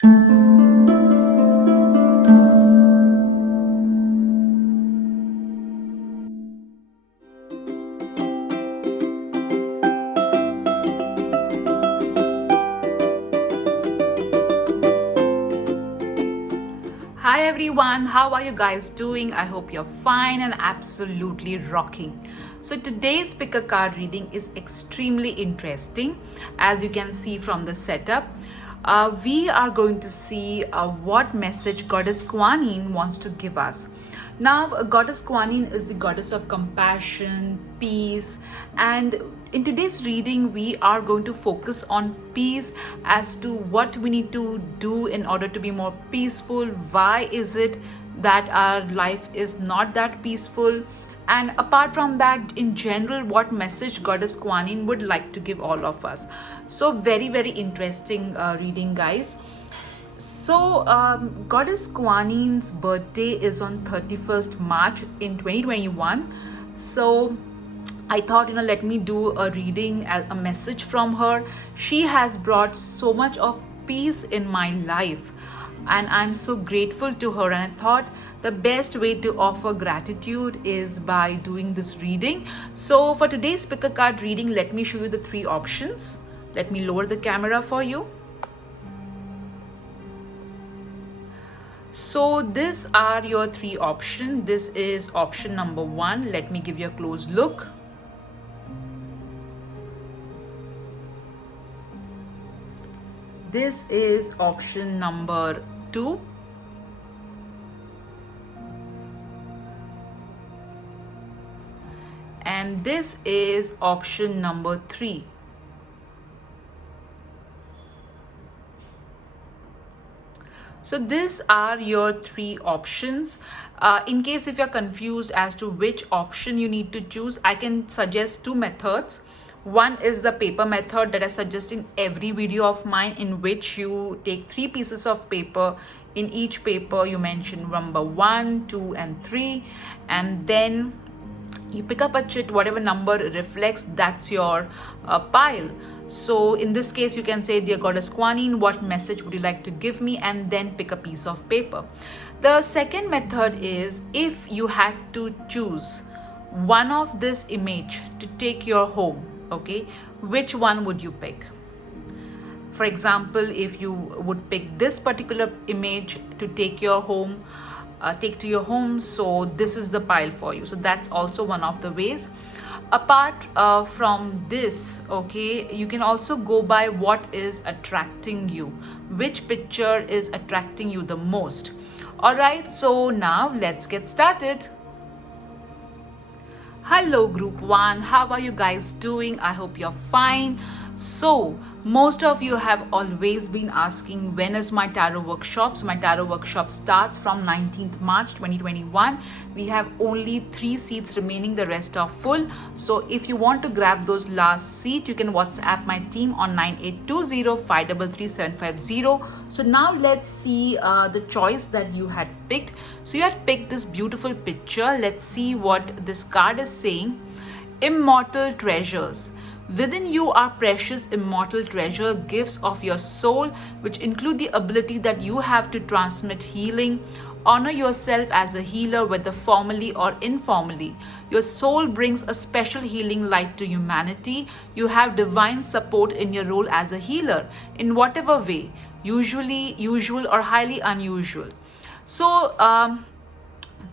Hi everyone, how are you guys doing? I hope you're fine and absolutely rocking. So today's pick a card reading is extremely interesting. As you can see from the setup, we are going to see what message Goddess Kuan Yin wants to give us. Now, Goddess Kuan Yin is the goddess of compassion, peace, and in today's reading, we are going to focus on peace as to what we need to do in order to be more peaceful. Why is it that our life is not that peaceful? And apart from that, in general, what message Goddess Kuan Yin would like to give all of us. So, very, very interesting reading, guys. So, Goddess Kuan Yin's birthday is on 31st March in 2021. So, I thought, let me do a reading, a message from her. She has brought so much of peace in my life, and I'm so grateful to her. And I thought the best way to offer gratitude is by doing this reading. So, for today's pick a card reading, let me show you the three options. Let me lower the camera for you. So these are your three options. This is option number one. Let me give you a close look. This is option number two. And this is option number three. So these are your three options. In case if you're confused as to which option you need to choose, I can suggest two methods. One is the paper method that I suggest in every video of mine, in which you take three pieces of paper. In each paper you mention number 1, 2 and 3, and then you pick up a chit, whatever number reflects, that's your pile. So in this case, you can say, dear Goddess Kuan Yin, what message would you like to give me? And then pick a piece of paper. The second method is, if you had to choose one of this image to take your home, okay, which one would you pick? For example, if you would pick this particular image to take your home, take to your home, so this is the pile for you. So that's also one of the ways. Apart from this, okay, you can also go by what is attracting you, which picture is attracting you the most. All right, so now let's get started. Hello group 1, how are you guys doing? I hope you're fine. So most of you have always been asking, when is my tarot workshop? So my tarot workshop starts from 19th March 2021. We have only 3 seats remaining, the rest are full. So if you want to grab those last seat, you can WhatsApp my team on 9820533750. So now let's see the choice that you had picked. So you had picked this beautiful picture. Let's see what this card is saying. Immortal treasures. Within you are precious immortal treasure, gifts of your soul, which include the ability that you have to transmit healing. Honor yourself as a healer, whether formally or informally. Your soul brings a special healing light to humanity. You have divine support in your role as a healer, in whatever way, usually, usual, or highly unusual. So,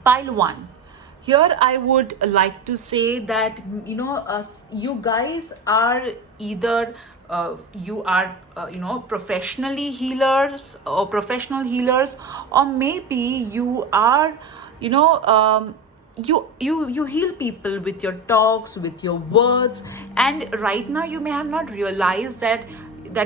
pile 1. Here I would like to say that you guys are either professionally healers or professional healers, or maybe you are you heal people with your talks, with your words, and right now you may have not realized that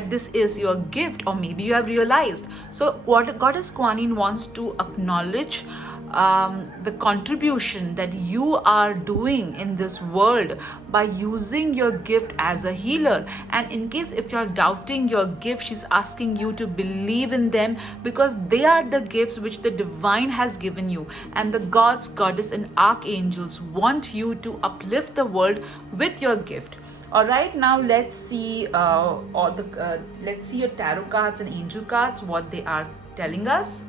this is your gift, or maybe you have realized. So what Goddess Kuan Yin wants to acknowledge the contribution that you are doing in this world by using your gift as a healer. And in case if you're doubting your gift, she's asking you to believe in them, because they are the gifts which the divine has given you, and the gods, goddess and archangels want you to uplift the world with your gift. All right, now let's see let's see your tarot cards and angel cards, what they are telling us.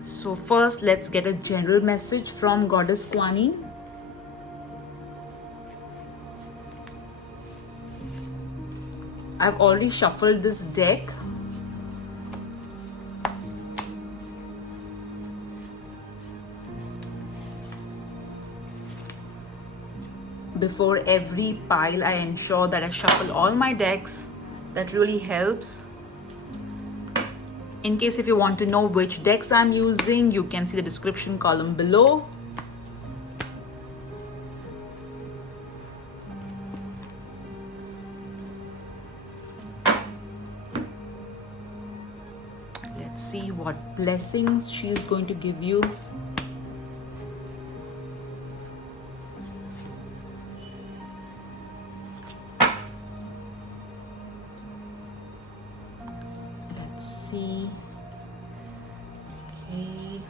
So first, let's get a general message from Goddess Kuan Yin. I've already shuffled this deck. Before every pile, I ensure that I shuffle all my decks. That really helps. In case if you want to know which decks I'm using, you can see the description column below. Let's see what blessings she is going to give you. See. Okay.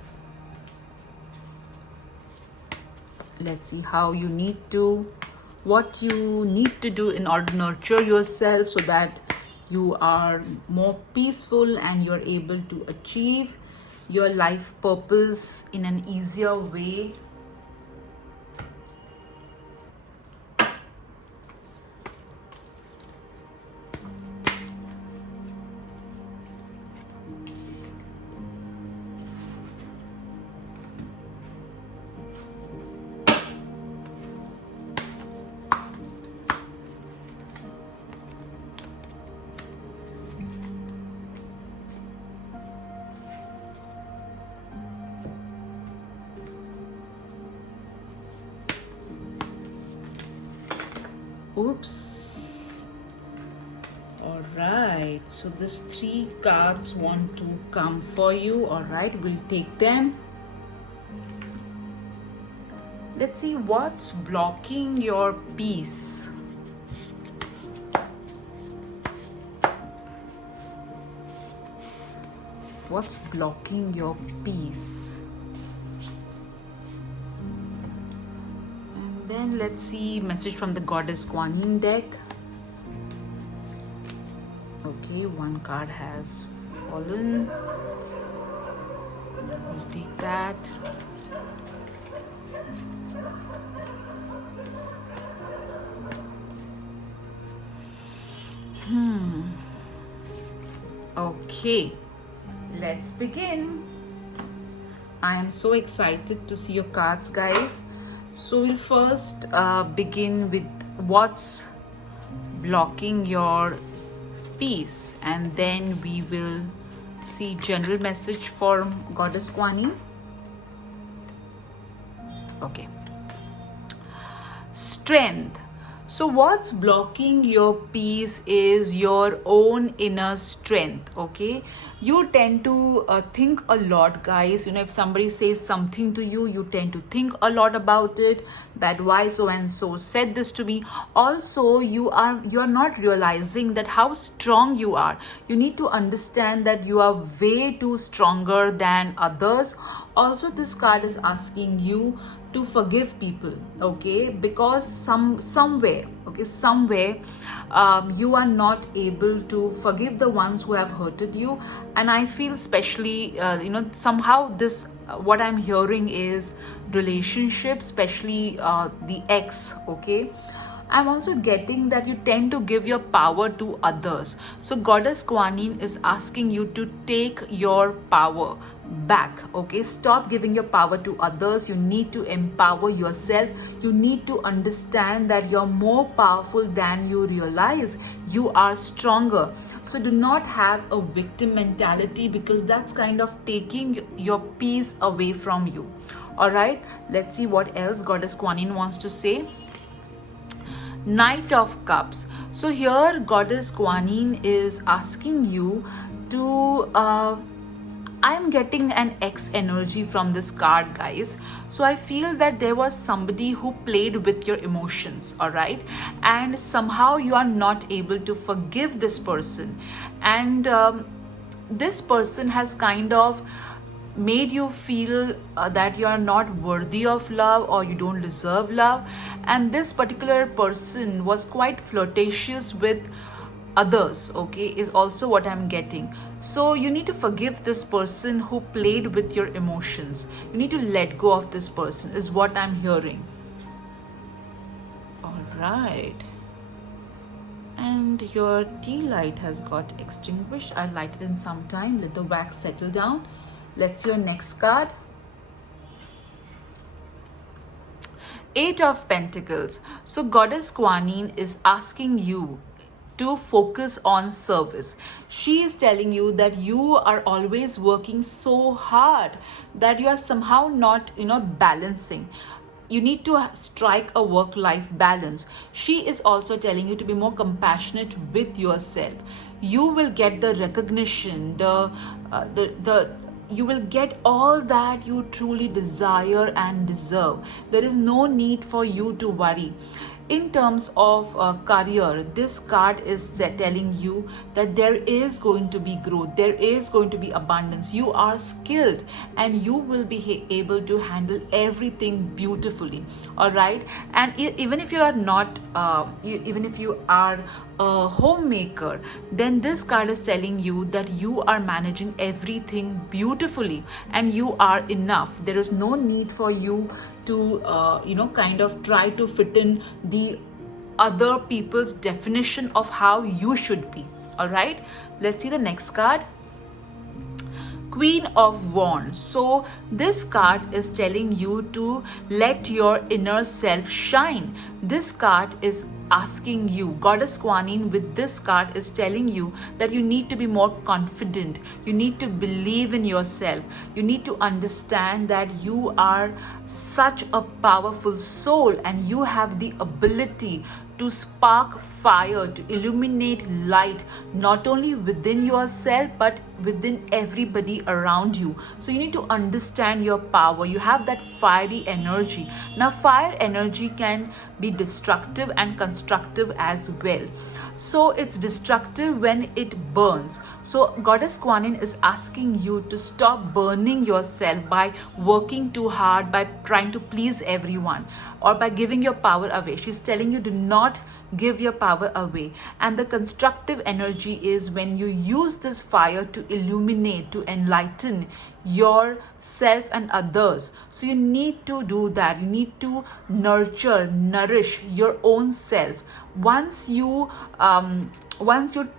Let's see what you need to do in order to nurture yourself so that you are more peaceful and you're able to achieve your life purpose in an easier way. Oops. All right, so these 3 cards want to come for you. All right, we'll take them. Let's see what's blocking your peace. What's blocking your peace? Then let's see message from the Goddess Kuan Yin deck. Okay, 1 card has fallen. We'll take that. Okay, let's begin. I am so excited to see your cards, guys. So we'll first begin with what's blocking your peace, and then we will see general message for Goddess Kuan Yin. Okay. Strength. So what's blocking your peace is your own inner strength. Okay, you tend to think a lot, guys. You know, if somebody says something to you, you tend to think a lot about it, that why so and so said this to me. Also, you're not realizing that how strong you are. You need to understand that you are way too stronger than others. Also, this card is asking you to forgive people, okay, because somewhere you are not able to forgive the ones who have hurted you. And I feel especially somehow this what I'm hearing is relationships, especially the ex. Okay, I'm also getting that you tend to give your power to others. So Goddess Kuan Yin is asking you to take your power back. Okay, stop giving your power to others. You need to empower yourself. You need to understand that you're more powerful than you realize. You are stronger. So do not have a victim mentality, because that's kind of taking your peace away from you. All right, let's see what else Goddess Kuan Yin wants to say. Knight of Cups. So here Goddess Kuan Yin is asking you to I'm getting an X energy from this card, guys. So I feel that there was somebody who played with your emotions, all right? And somehow you are not able to forgive this person. And this person has kind of made you feel that you are not worthy of love or you don't deserve love. And this particular person was quite flirtatious with others, okay, is also what I'm getting. So you need to forgive this person who played with your emotions. You need to let go of this person, is what I'm hearing. All right. And your tea light has got extinguished. I light it in some time. Let the wax settle down. Let's see your next card. Eight of Pentacles. So Goddess Kuan Yin is asking you to focus on service. She is telling you that you are always working so hard that you are somehow not, balancing. You need to strike a work-life balance. She is also telling you to be more compassionate with yourself. You will get the recognition, you will get all that you truly desire and deserve. There is no need for you to worry. In terms of career, this card is telling you that there is going to be growth, there is going to be abundance. You are skilled and you will be able to handle everything beautifully, all right? And even if you are not even if you are a homemaker, then this card is telling you that you are managing everything beautifully and you are enough. There is no need for you to kind of try to fit in the other people's definition of how you should be. All right, let's see the next card. Queen of Wands. So this card is telling you to let your inner self shine. This card is asking you, Goddess Kuan Yin with this card is telling you that you need to be more confident. You need to believe in yourself. You need to understand that you are such a powerful soul and you have the ability to spark fire, to illuminate light, not only within yourself, but within everybody around you. So you need to understand your power. You have that fiery energy. Now, fire energy can be destructive and constructive as well. So it's destructive when it burns. So Goddess Kuan Yin is asking you to stop burning yourself by working too hard, by trying to please everyone, or by giving your power away. She's telling you, do not give your power away. And the constructive energy is when you use this fire to illuminate, to enlighten yourself and others. So you need to do that. You need to nurture, nourish your own self. Once you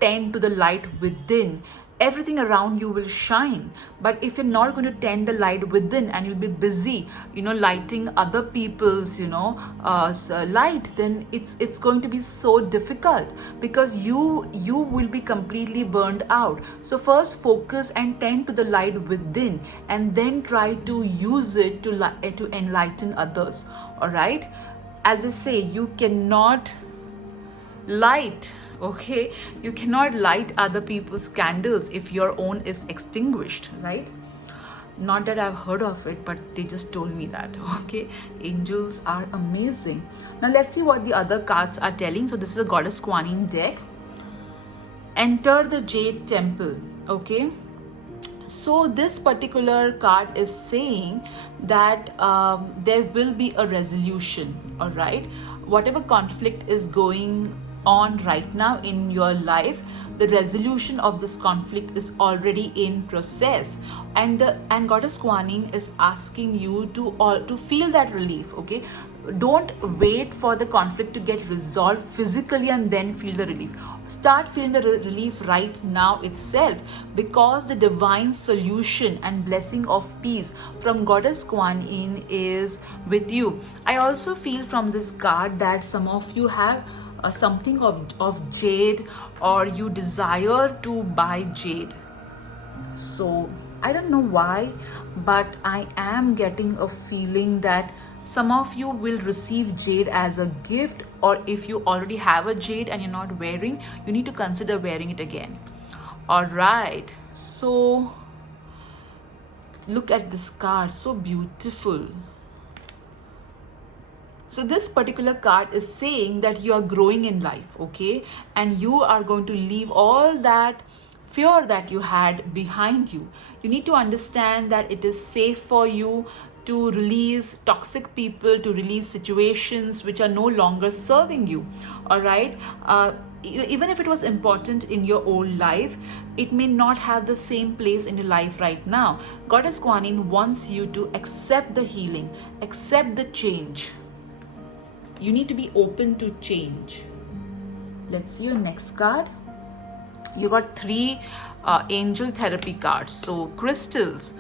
tend to the light within, everything around you will shine. But if you're not going to tend the light within and you'll be busy lighting other people's light, then it's going to be so difficult, because you will be completely burned out. So first focus and tend to the light within, and then try to use it to enlighten others. All right, as I say, you cannot light, okay, you cannot light other people's candles if your own is extinguished, right? Not that I've heard of it, but they just told me that. Okay, angels are amazing. Now let's see what the other cards are telling. So this is a Goddess Kuan Yin deck. Enter the Jade Temple. Okay, so this particular card is saying that there will be a resolution. All right, whatever conflict is going on right now in your life, the resolution of this conflict is already in process, and Goddess Kuan Yin is asking you to feel that relief. Okay, don't wait for the conflict to get resolved physically and then feel the relief. Start feeling the relief right now itself, because the divine solution and blessing of peace from Goddess Kuan Yin is with you. I also feel from this card that some of you have something of jade, or you desire to buy jade. So I don't know why, but I am getting a feeling that Some of you will receive jade as a gift, or if you already have a jade and you're not wearing, you need to consider wearing it again. All right, so look at this card, so beautiful. So this particular card is saying that you are growing in life, okay? And you are going to leave all that fear that you had behind you. You need to understand that it is safe for you to release toxic people, to release situations which are no longer serving you, all right? Even if it was important in your old life, it may not have the same place in your life right now. Goddess Kuan Yin wants you to accept the healing, accept the change. You need to be open to change. Let's see your next card. You got 3 angel therapy cards. So crystals.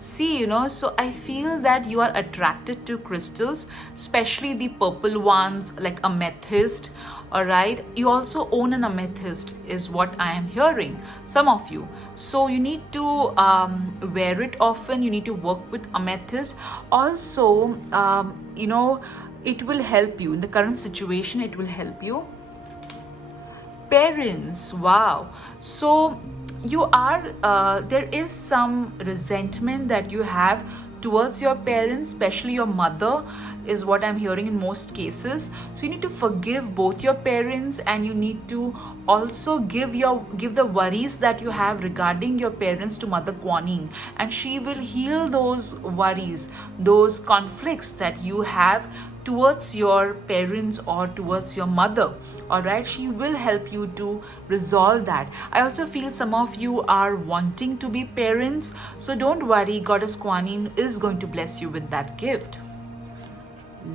See, so I feel that you are attracted to crystals, especially the purple ones like amethyst. All right, you also own an amethyst is what I am hearing, some of you. So you need to wear it often. You need to work with amethyst. Also, it will help you in the current situation. It will help you. Parents, wow. So you are there is some resentment that you have towards your parents, especially your mother, is what I'm hearing in most cases. So you need to forgive both your parents, and you need to also give the worries that you have regarding your parents to Mother Kuan Yin, and she will heal those worries, those conflicts that you have towards your parents or towards your mother. All right, she will help you to resolve that. I also feel some of you are wanting to be parents, so don't worry, Goddess Kuan Yin is going to bless you with that gift.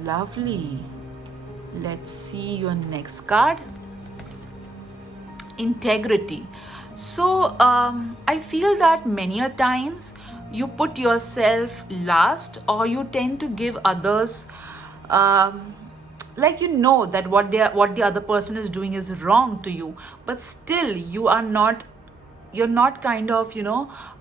Lovely. Let's see your next card. Integrity. So I feel that many a times you put yourself last, or you tend to give others like that what the other person is doing is wrong to you, but still you're not kind of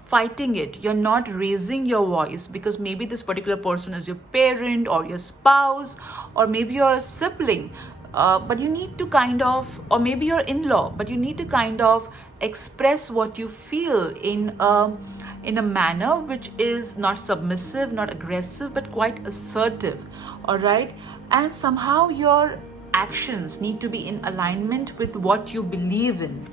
fighting it. You're not raising your voice, because maybe this particular person is your parent or your spouse, or maybe you're a sibling, but you need to kind of, or maybe your in-law, but you need to kind of express what you feel in a manner which is not submissive, not aggressive, but quite assertive. All right, and somehow your actions need to be in alignment with what you believe in.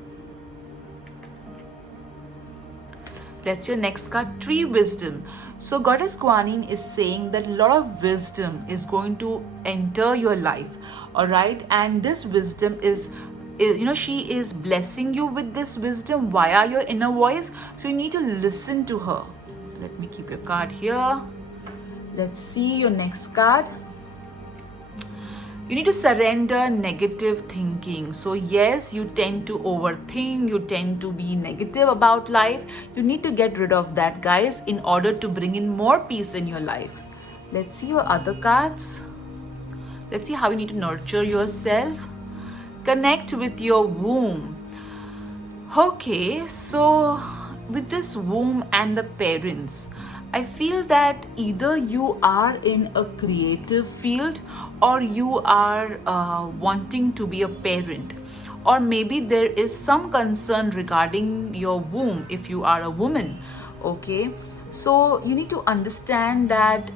That's your next card, Tree Wisdom. So Goddess Kuan Yin is saying that a lot of wisdom is going to enter your life. All right, and this wisdom is she is blessing you with this wisdom via your inner voice. So you need to listen to her. Let me keep your card here. Let's see your next card. You need to surrender negative thinking. So yes, you tend to overthink, you tend to be negative about life. You need to get rid of that, guys, in order to bring in more peace in your life. Let's see your other cards. Let's see how you need to nurture yourself. Connect with your womb. Okay, so with this womb and the parents, I feel that either you are in a creative field, or you are wanting to be a parent, or maybe there is some concern regarding your womb if you are a woman. Okay, so you need to understand that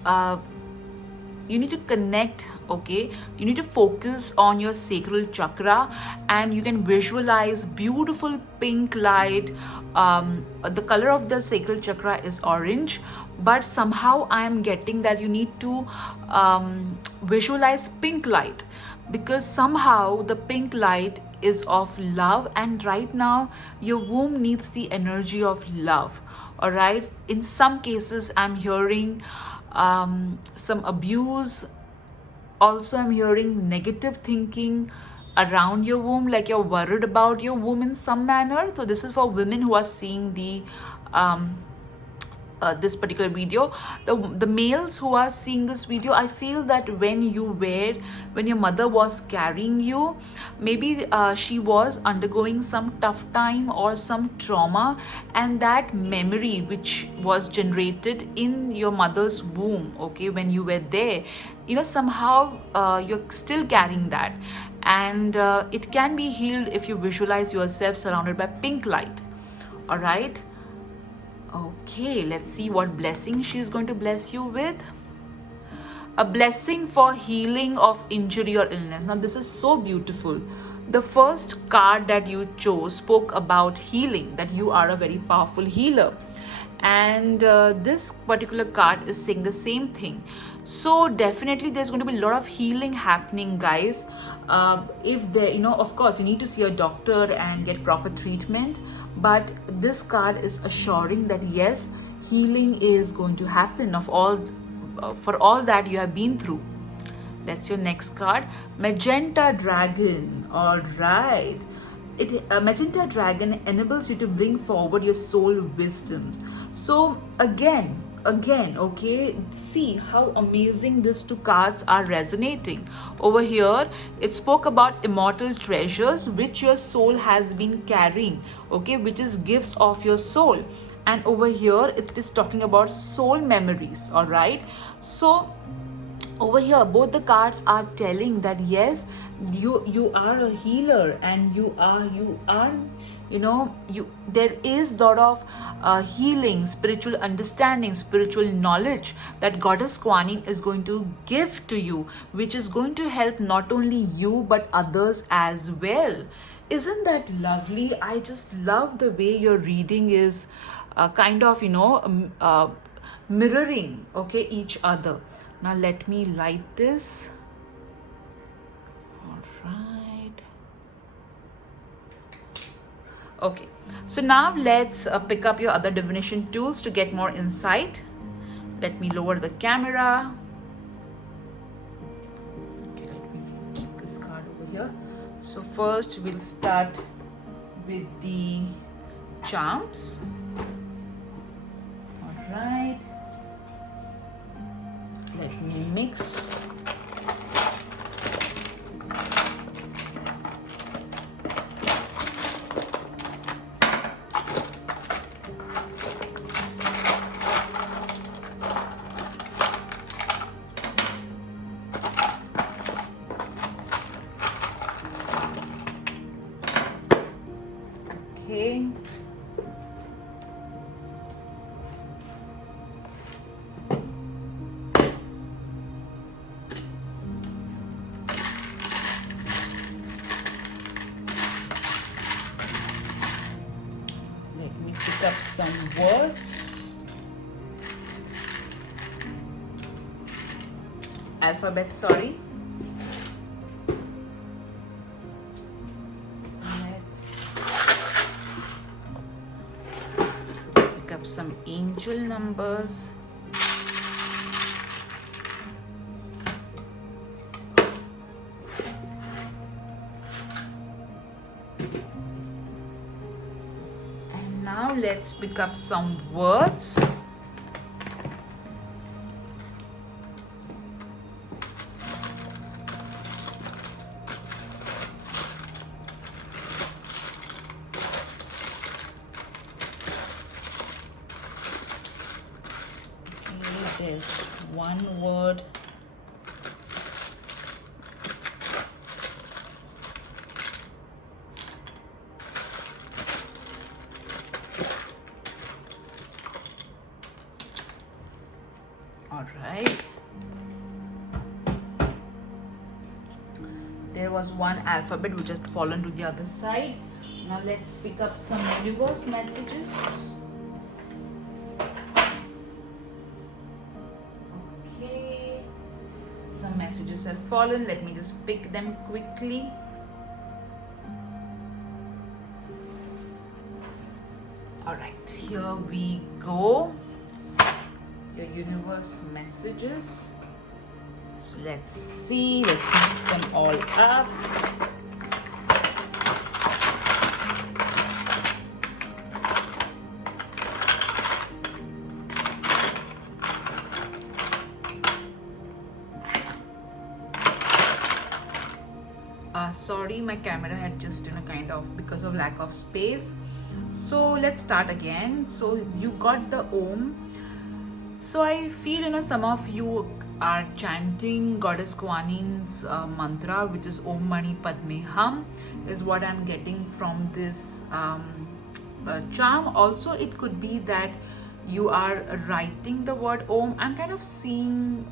you need to connect. Okay, you need to focus on your sacral chakra, and you can visualize beautiful pink light. The color of the sacral chakra is orange, but somehow I am getting that you need to visualize pink light, because somehow the pink light is of love, and right now your womb needs the energy of love. All right, in some cases I'm hearing some abuse. Also, I'm hearing negative thinking around your womb, like you're worried about your womb in some manner. So this is for women who are seeing the this particular video, the males who are seeing this video, I feel that when your mother was carrying you, maybe she was undergoing some tough time or some trauma, and that memory which was generated in your mother's womb, okay, when you were there, somehow you're still carrying that, and it can be healed if you visualize yourself surrounded by pink light. All right. Okay, let's see what blessing she is going to bless you with. A blessing for healing of injury or illness. Now, this is so beautiful. The first card that you chose spoke about healing, that you are a very powerful healer. And this particular card is saying the same thing. So definitely there's going to be a lot of healing happening, guys. If there, of course, you need to see a doctor and get proper treatment. But this card is assuring that yes, healing is going to happen of all for all that you have been through. That's your next card, Magenta Dragon. All right. Magenta Dragon enables you to bring forward your soul wisdoms. So again, okay, see how amazing these two cards are resonating. Over here, it spoke about immortal treasures which your soul has been carrying, okay, which is gifts of your soul. And over here, it is talking about soul memories. All right. So over here, both the cards are telling that yes, you are a healer, and you are there is lot of healing, spiritual understanding, spiritual knowledge that Goddess Kuan Yin is going to give to you, which is going to help not only you but others as well. Isn't that lovely? I just love the way your reading is kind of mirroring, okay, each other. Now let me light this. All right. Okay, so now let's pick up your other divination tools to get more insight. Let me lower the camera. Okay, let me keep this card over here. So first we'll start with the charms. All right. Let me mix. Okay. Up some words, alphabet, sorry. Let's pick up some angel numbers. Now let's pick up some words. Okay, there's one word. All right. There was one alphabet which had fallen to the other side. Now let's pick up some universe messages. Okay. Some messages have fallen. Let me just pick them quickly. All right, here we go. Your universe messages. So let's see, let's mix them all up. sorry, my camera had just kind of, because of lack of space. So let's start again. So you got the Om. So I feel some of you are chanting Goddess Kuan Yin's mantra, which is Om Mani Padme Hum, is what I'm getting from this charm. Also, it could be that you are writing the word Om. I'm kind of seeing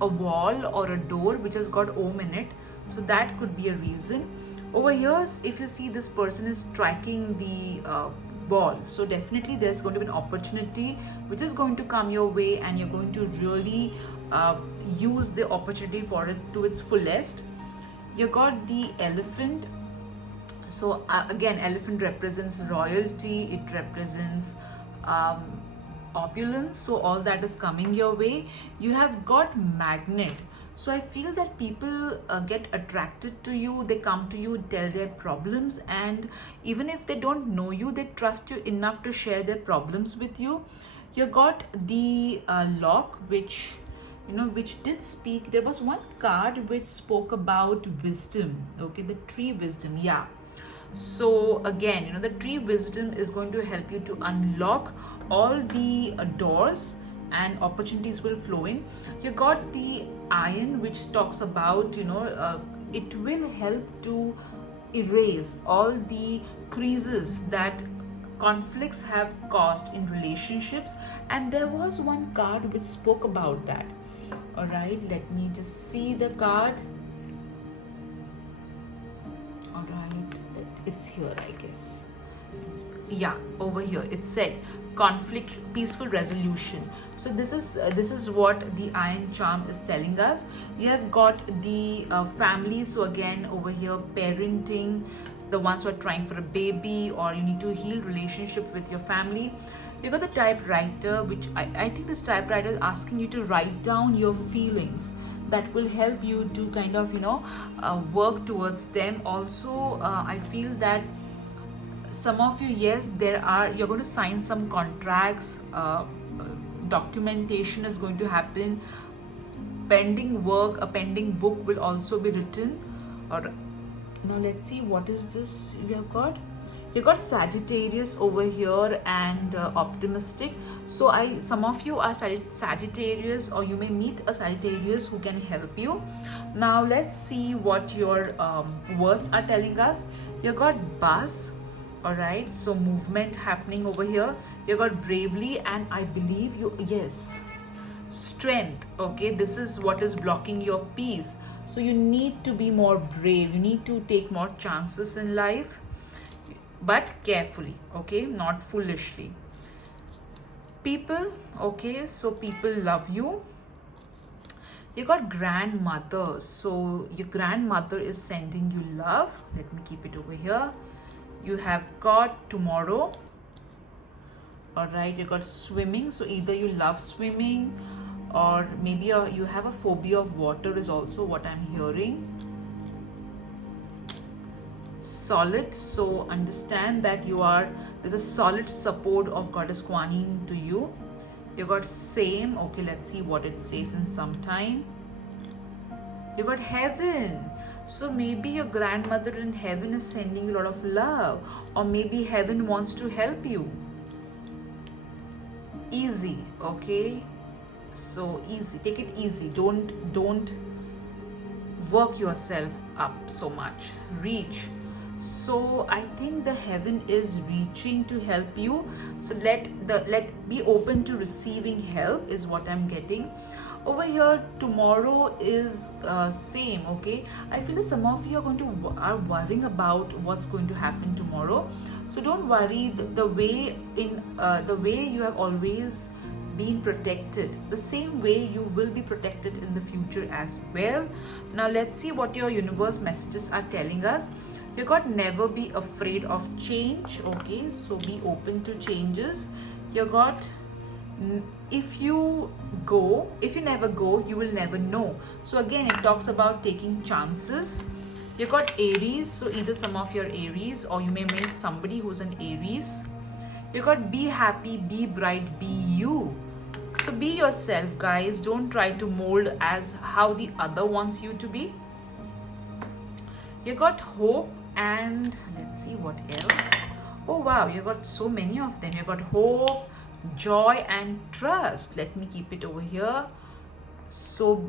a wall or a door which has got Om in it, so that could be a reason. Over here, if you see, this person is striking the ball, so definitely there's going to be an opportunity which is going to come your way, and you're going to really use the opportunity for it to its fullest. You got the elephant. So again, elephant represents royalty, it represents opulence, so all that is coming your way. You have got magnet. So I feel that people get attracted to you, they come to you, tell their problems, and even if they don't know you, they trust you enough to share their problems with you. You got the lock, which which did speak. There was one card which spoke about wisdom, okay, the tree wisdom. Yeah, so again, the tree wisdom is going to help you to unlock all the doors, and opportunities will flow in. You got the iron, which talks about it will help to erase all the creases that conflicts have caused in relationships, and there was one card which spoke about that. All right, let me just see the card. All right, it's here, I guess. Yeah, over here it said conflict peaceful resolution. So this is what the iron charm is telling us. You have got the family. So again, over here, parenting, the ones who are trying for a baby, or you need to heal relationship with your family. You got the typewriter, which I think this typewriter is asking you to write down your feelings. That will help you to kind of work towards them. Also, I feel that some of you, yes, you're going to sign some contracts, documentation is going to happen, pending work, a pending book will also be written. Or now let's see, what is this you got Sagittarius over here, and optimistic. So some of you are Sagittarius, or you may meet a Sagittarius who can help you. Now let's see what your words are telling us. You got buzz. All right, so movement happening over here. You got bravely, and I believe yes, strength. Okay, this is what is blocking your peace. So you need to be more brave, you need to take more chances in life, but carefully, okay, not foolishly. People, okay, so people love you. You got grandmother. So your grandmother is sending you love. Let me keep it over here. You have got tomorrow. All right, you got swimming. So either you love swimming, or maybe you have a phobia of water is also what I'm hearing. Solid. So understand that there's a solid support of Goddess Kuan Yin to you. You got same. Okay, let's see what it says in some time. You got heaven. So maybe your grandmother in heaven is sending you a lot of love, or maybe heaven wants to help you. Easy, okay? So easy, take it easy. Don't work yourself up so much. Reach. So I think the heaven is reaching to help you. So let be open to receiving help is what I'm getting. Over here, tomorrow is same, okay? I feel that some of you are worrying about what's going to happen tomorrow. So don't worry. The way you have always been protected, the same way you will be protected in the future as well. Now let's see what your universe messages are telling us. You got never be afraid of change, okay? So be open to changes. You got if you never go, you will never know. So again, it talks about taking chances. You got Aries. So either some of your Aries, or you may meet somebody who's an Aries. You got be happy, be bright, be you. So be yourself, guys. Don't try to mold as how the other wants you to be. You got hope, and let's see what else. Oh wow, you got so many of them. You got hope, joy, and trust. Let me keep it over here. So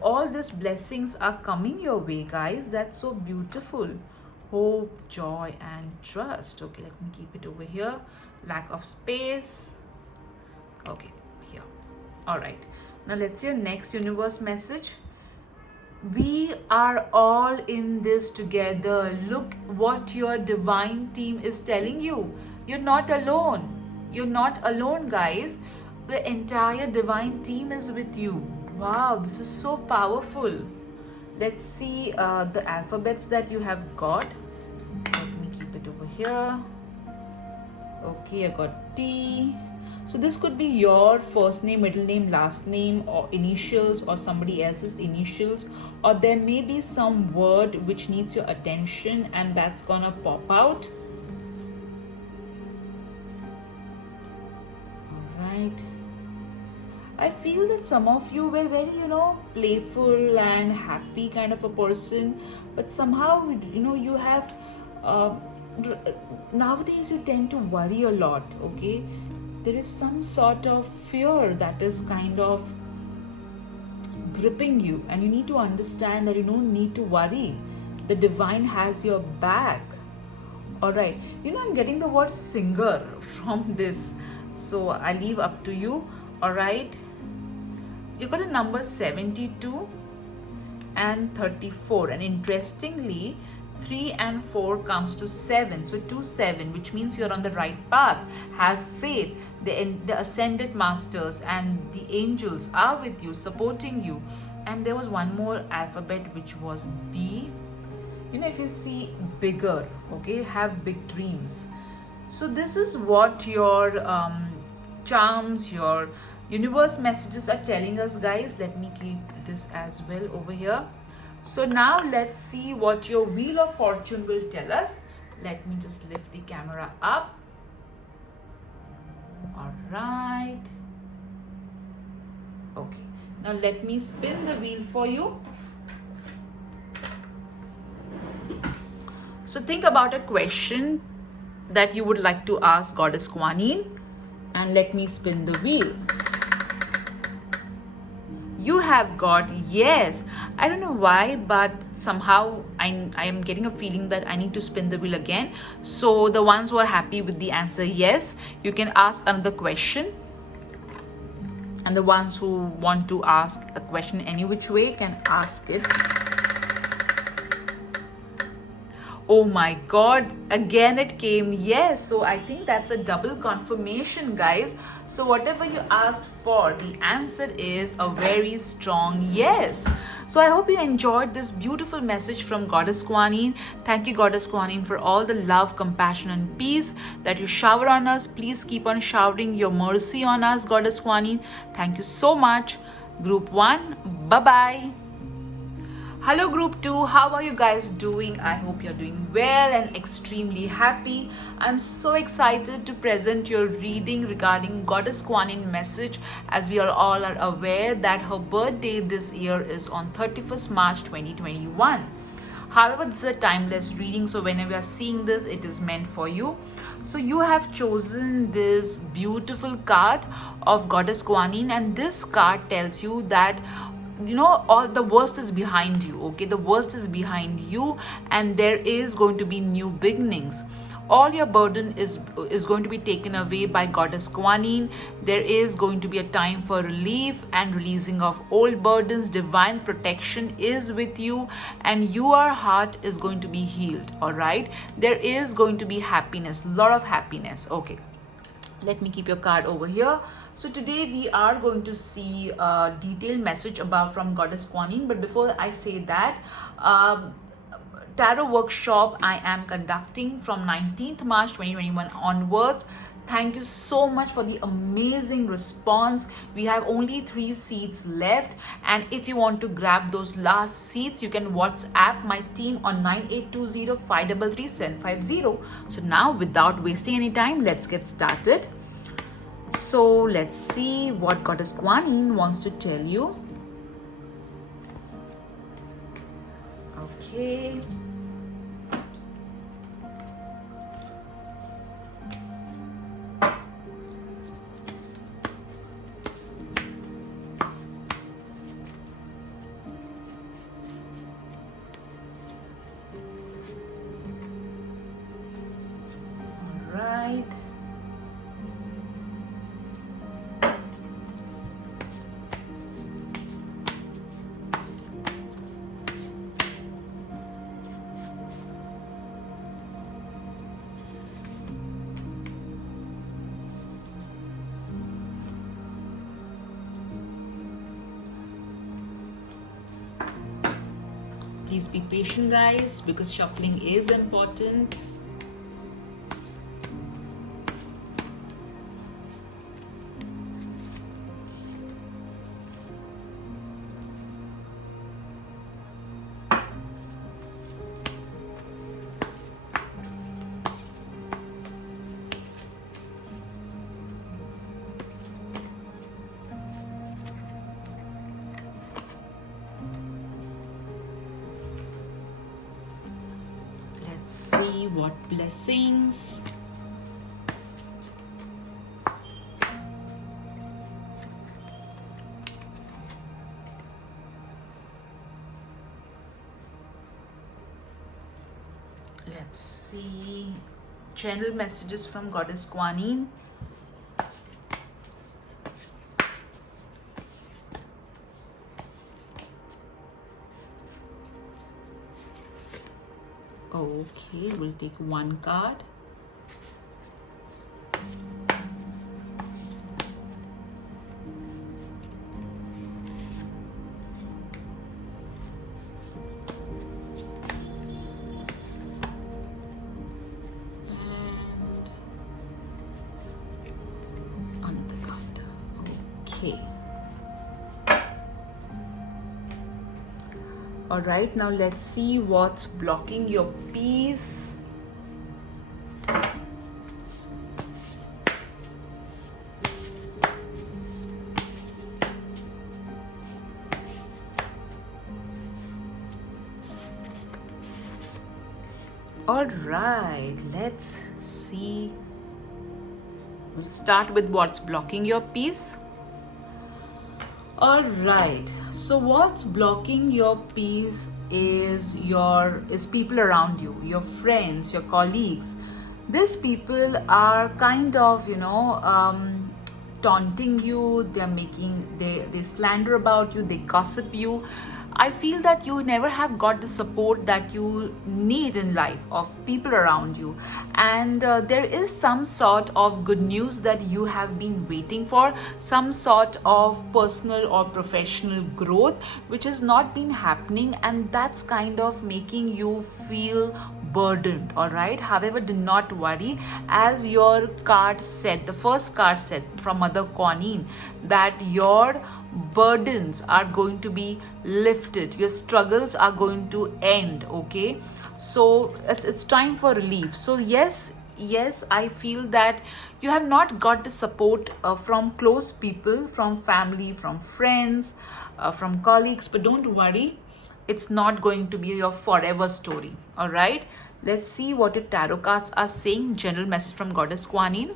all these blessings are coming your way, guys. That's so beautiful. Hope, joy, and trust. Okay, let me keep it over here. Lack of space. Okay, here. All right. Now let's see your next universe message. We are all in this together. Look what your divine team is telling you. You're not alone. You're not alone, guys. The entire divine team is with you. Wow, this is so powerful. Let's see the alphabets that you have got. Let me keep it over here. Okay, I got T. So this could be your first name, middle name, last name, or initials, or somebody else's initials, or there may be some word which needs your attention and that's gonna pop out. All right. I feel that some of you were very, playful and happy kind of a person, but somehow, you have, nowadays you tend to worry a lot, okay? There is some sort of fear that is kind of gripping you, and you need to understand that you don't need to worry. The divine has your back. All right, I'm getting the word singer from this, so I leave up to you. All right, you got a number 72 and 34, and interestingly 3 and 4 comes to 7, so 2 7, which means you're on the right path. Have faith. The ascended masters and the angels are with you, supporting you. And there was one more alphabet which was B. If you see bigger, okay, have big dreams. So this is what your charms, your universe messages are telling us, guys. Let me keep this as well over here. So now let's see what your Wheel of Fortune will tell us. Let me just lift the camera up. All right. Okay. Now let me spin the wheel for you. So think about a question that you would like to ask Goddess Kuan Yin, and let me spin the wheel. You have got yes. I don't know why, but somehow I am getting a feeling that I need to spin the wheel again. So the ones who are happy with the answer yes, you can ask another question. And the ones who want to ask a question any which way can ask it. Oh my God, again it came yes. So I think that's a double confirmation, guys. So whatever you asked for, the answer is a very strong yes. So I hope you enjoyed this beautiful message from Goddess Kuan Yin. Thank you, Goddess Kuan Yin, for all the love, compassion, and peace that you shower on us. Please keep on showering your mercy on us, Goddess Kuan Yin. Thank you so much. Group 1, bye-bye. Hello Group 2, how are you guys doing? I hope you're doing well and extremely happy. I'm so excited to present your reading regarding Goddess Kuan Yin message, as we all are aware that her birthday this year is on 31st March 2021. However, this is a timeless reading, so whenever you are seeing this, it is meant for you. So you have chosen this beautiful card of Goddess Kuan Yin, and this card tells you that all the worst is behind you. Okay, the worst is behind you, and there is going to be new beginnings. All your burden is going to be taken away by Goddess Kuan Yin. There is going to be a time for relief and releasing of old burdens. Divine protection is with you, and your heart is going to be healed. All right, there is going to be happiness, a lot of happiness. Okay, let me keep your card over here. So today we are going to see a detailed message from Goddess Kuan Yin. But before I say that, tarot workshop I am conducting from 19th March 2021 onwards. Thank you so much for the amazing response. We have only 3 seats left, and if you want to grab those last seats, you can WhatsApp my team on 9820-533-750. So now, without wasting any time, let's get started. So let's see what Goddess Kuan Yin wants to tell you. Okay. right. Please be patient, guys, because shuffling is important. Let's see what blessings. Let's see general messages from Goddess Kuan Yin. Okay, we'll take one card. And another card. Okay. All right, now let's see what's blocking your peace. All right, let's see. We'll start with what's blocking your peace. All right, so what's blocking your peace is people around you, your friends, your colleagues. These people are kind of taunting you. They slander about you, they gossip you. I feel that you never have got the support that you need in life of people around you, and there is some sort of good news that you have been waiting for, some sort of personal or professional growth which has not been happening, and that's kind of making you feel burdened. All right, however, do not worry, as your card said, the first card said from Mother Kuan Yin, that your burdens are going to be lifted, your struggles are going to end. Okay, so it's time for relief. So yes, I feel that you have not got the support from close people, from family, from friends, from colleagues, but don't worry, it's not going to be your forever story. All right, let's see what your tarot cards are saying. General message from Goddess Kuan Yin.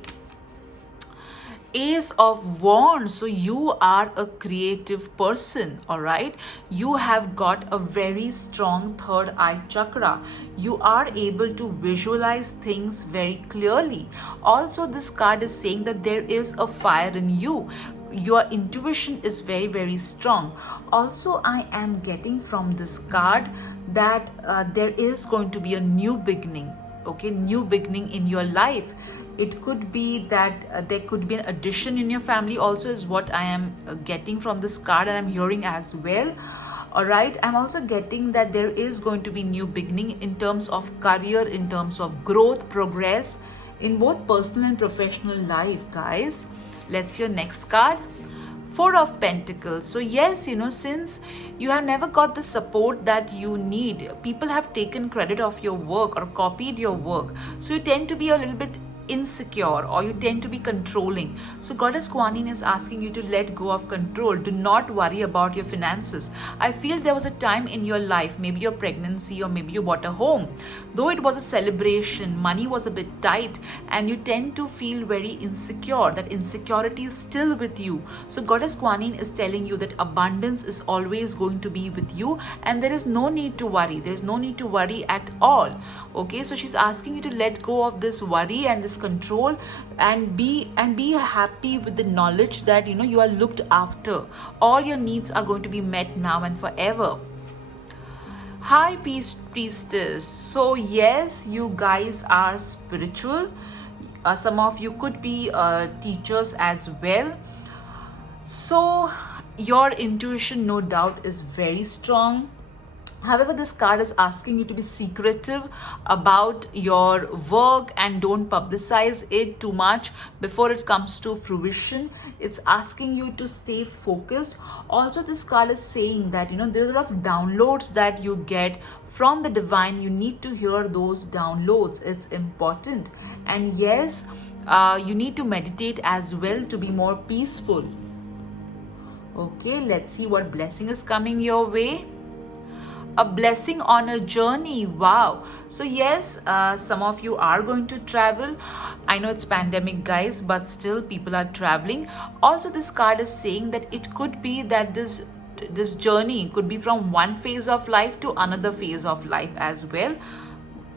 Ace of Wands. So you are a creative person. All right, you have got a very strong third eye chakra. You are able to visualize things very clearly. Also, this card is saying that there is a fire in you. Your intuition is very, very strong. Also, I am getting from this card that there is going to be a new beginning. Okay, new beginning in your life. It could be that there could be an addition in your family also, is what I am getting from this card, and I'm hearing as well. All right, I'm also getting that there is going to be new beginning in terms of career, in terms of growth, progress in both personal and professional life, guys. Let's see your next card. Four of Pentacles. So yes, since you have never got the support that you need, people have taken credit of your work or copied your work, so you tend to be a little bit insecure, or you tend to be controlling. So Goddess Kuan Yin is asking you to let go of control. Do not worry about your finances. I feel there was a time in your life, maybe your pregnancy, or maybe you bought a home, though it was a celebration, money was a bit tight, and you tend to feel very insecure. That insecurity is still with you. So Goddess Kuan Yin is telling you that abundance is always going to be with you, and there is no need to worry. There is no need to worry at all. Okay, so she's asking you to let go of this worry and this this control, and be happy with the knowledge that you are looked after. All your needs are going to be met now and forever. Hi, peace priestess. So yes, you guys are spiritual. Some of you could be teachers as well. So your intuition, no doubt, is very strong. However, this card is asking you to be secretive about your work and don't publicize it too much before it comes to fruition. It's asking you to stay focused. Also, this card is saying that there's a lot of downloads that you get from the divine. You need to hear those downloads. It's important. And yes, you need to meditate as well to be more peaceful. Okay, let's see what blessing is coming your way. A blessing on a journey. Wow. So yes, some of you are going to travel. I know it's pandemic, guys, but still people are traveling. Also, this card is saying that it could be that this journey could be from one phase of life to another phase of life as well.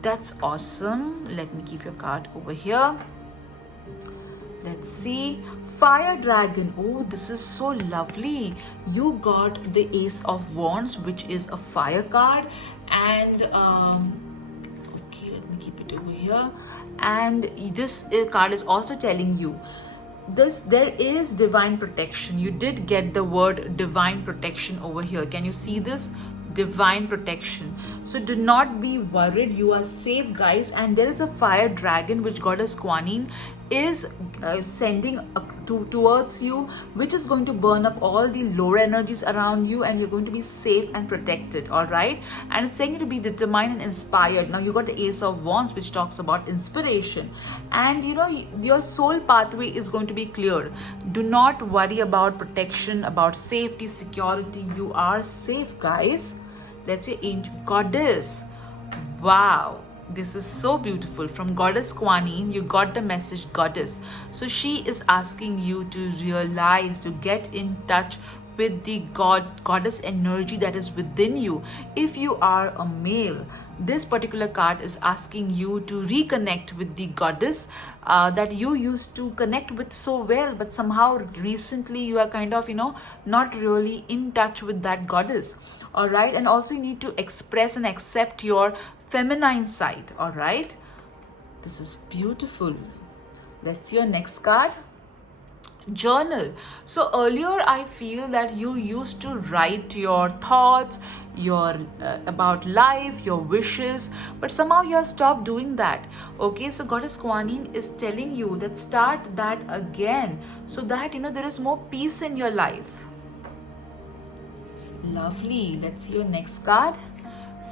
That's awesome. Let me keep your card over here. Let's see. Fire dragon. Oh, this is so lovely. You got the Ace of Wands, which is a fire card. And okay, let me keep it over here. And this card is also telling you there is divine protection. You did get the word divine protection over here. Can you see this? Divine protection. So do not be worried, you are safe, guys. And there is a fire dragon which Goddess Kuan Yin is sending towards you, which is going to burn up all the lower energies around you, and you're going to be safe and protected. All right, and it's saying you to be determined and inspired. Now you got the Ace of Wands, which talks about inspiration, and your soul pathway is going to be clear. Do not worry about protection, about safety, security. You are safe, guys. Let's say Angel Goddess. Wow, this is so beautiful. From Goddess Kuan Yin, you got the message Goddess. So she is asking you to realize, to get in touch with the goddess energy that is within you. If you are a male, this particular card is asking you to reconnect with the goddess that you used to connect with so well, but somehow recently you are kind of not really in touch with that goddess. All right, and also you need to express and accept your feminine side. All right, this is beautiful. Let's see your next card. Journal. So earlier I feel that you used to write your thoughts, your about life, your wishes, but somehow you have stopped doing that. Okay, so Goddess Kuan Yin is telling you that start that again, so that there is more peace in your life. Lovely. Let's see your next card.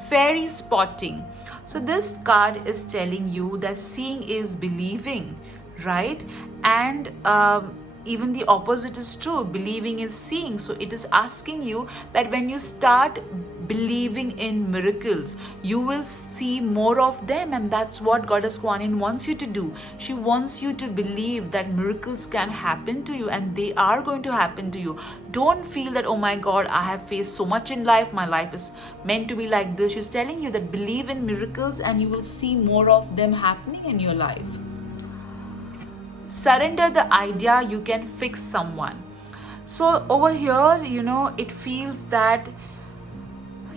Fairy spotting. So this card is telling you that seeing is believing, right? And even the opposite is true. Believing is seeing. So it is asking you that when you start believing in miracles, you will see more of them. And that's what Goddess Kuan Yin wants you to do. She wants you to believe that miracles can happen to you, and they are going to happen to you. Don't feel that, oh my God, I have faced so much in life, my life is meant to be like this. She's telling you that believe in miracles and you will see more of them happening in your life. Surrender the idea you can fix someone. So over here, it feels that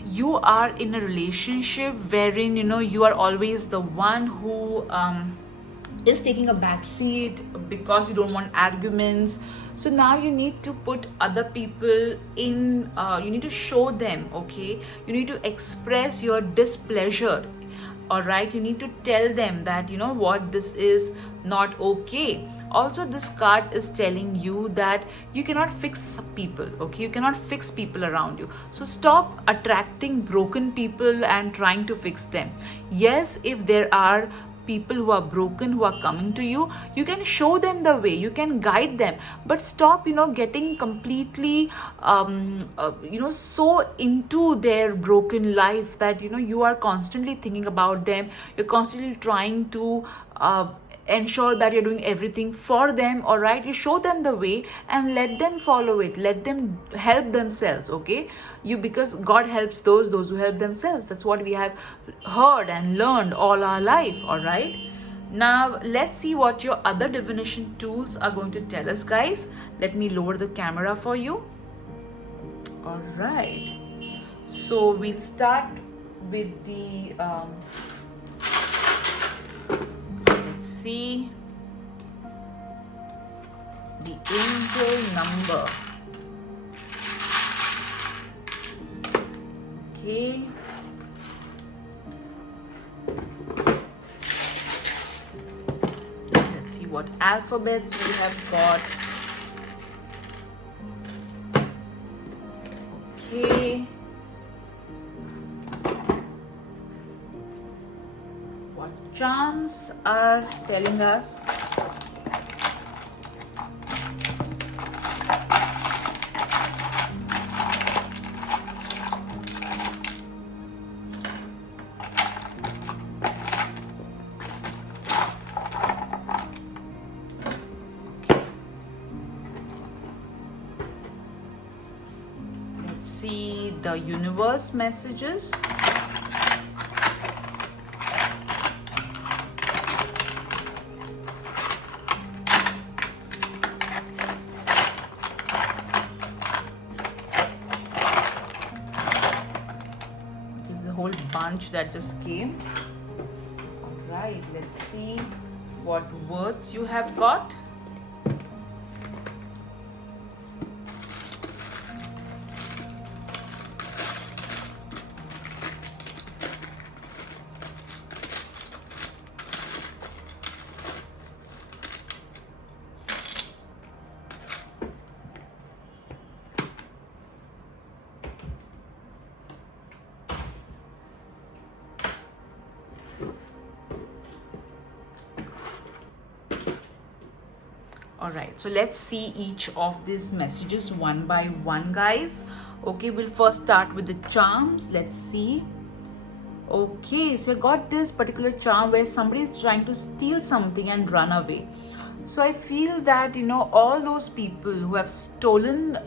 you are in a relationship wherein you are always the one who is taking a back seat because you don't want arguments. So now you need to put other people in, you need to show them, okay, you need to express your displeasure. All right, you need to tell them that what, this is not okay. Also, this card is telling you that you cannot fix people, okay? You cannot fix people around you. So stop attracting broken people and trying to fix them. Yes, if there are people who are broken who are coming to you, you can show them the way, you can guide them, but stop getting completely so into their broken life that you are constantly thinking about them. You're constantly trying to ensure that you're doing everything for them. All right, you show them the way and let them follow it, let them help themselves, okay? Because God helps those who help themselves. That's what we have heard and learned all our life. All right, Now let's see what your other divination tools are going to tell us, guys. Let me lower the camera for you. All right, so we'll start with the let's see, the angel number. Okay, let's see what alphabets we have got. Okay, what charms are telling us? See the universe messages. There's a whole bunch that just came. All right, let's see what words you have got. All right, so let's see each of these messages one by one, guys. Okay, we'll first start with the charms. Let's see. Okay, so I got this particular charm where somebody is trying to steal something and run away. So I feel that, you know, all those people who have stolen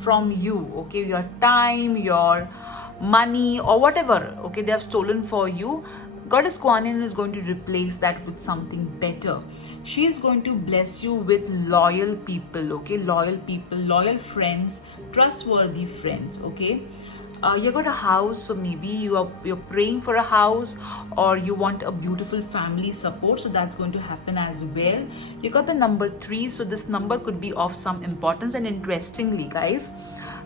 from you, okay, your time, your money or whatever, okay, they have stolen for you, Goddess Kuan Yin is going to replace that with something better. She is going to bless you with loyal people, okay, loyal friends, trustworthy friends, okay. You got a house, so maybe you're praying for a house, or you want a beautiful family support, so that's going to happen as well. You got the number 3, so this number could be of some importance. And interestingly, guys,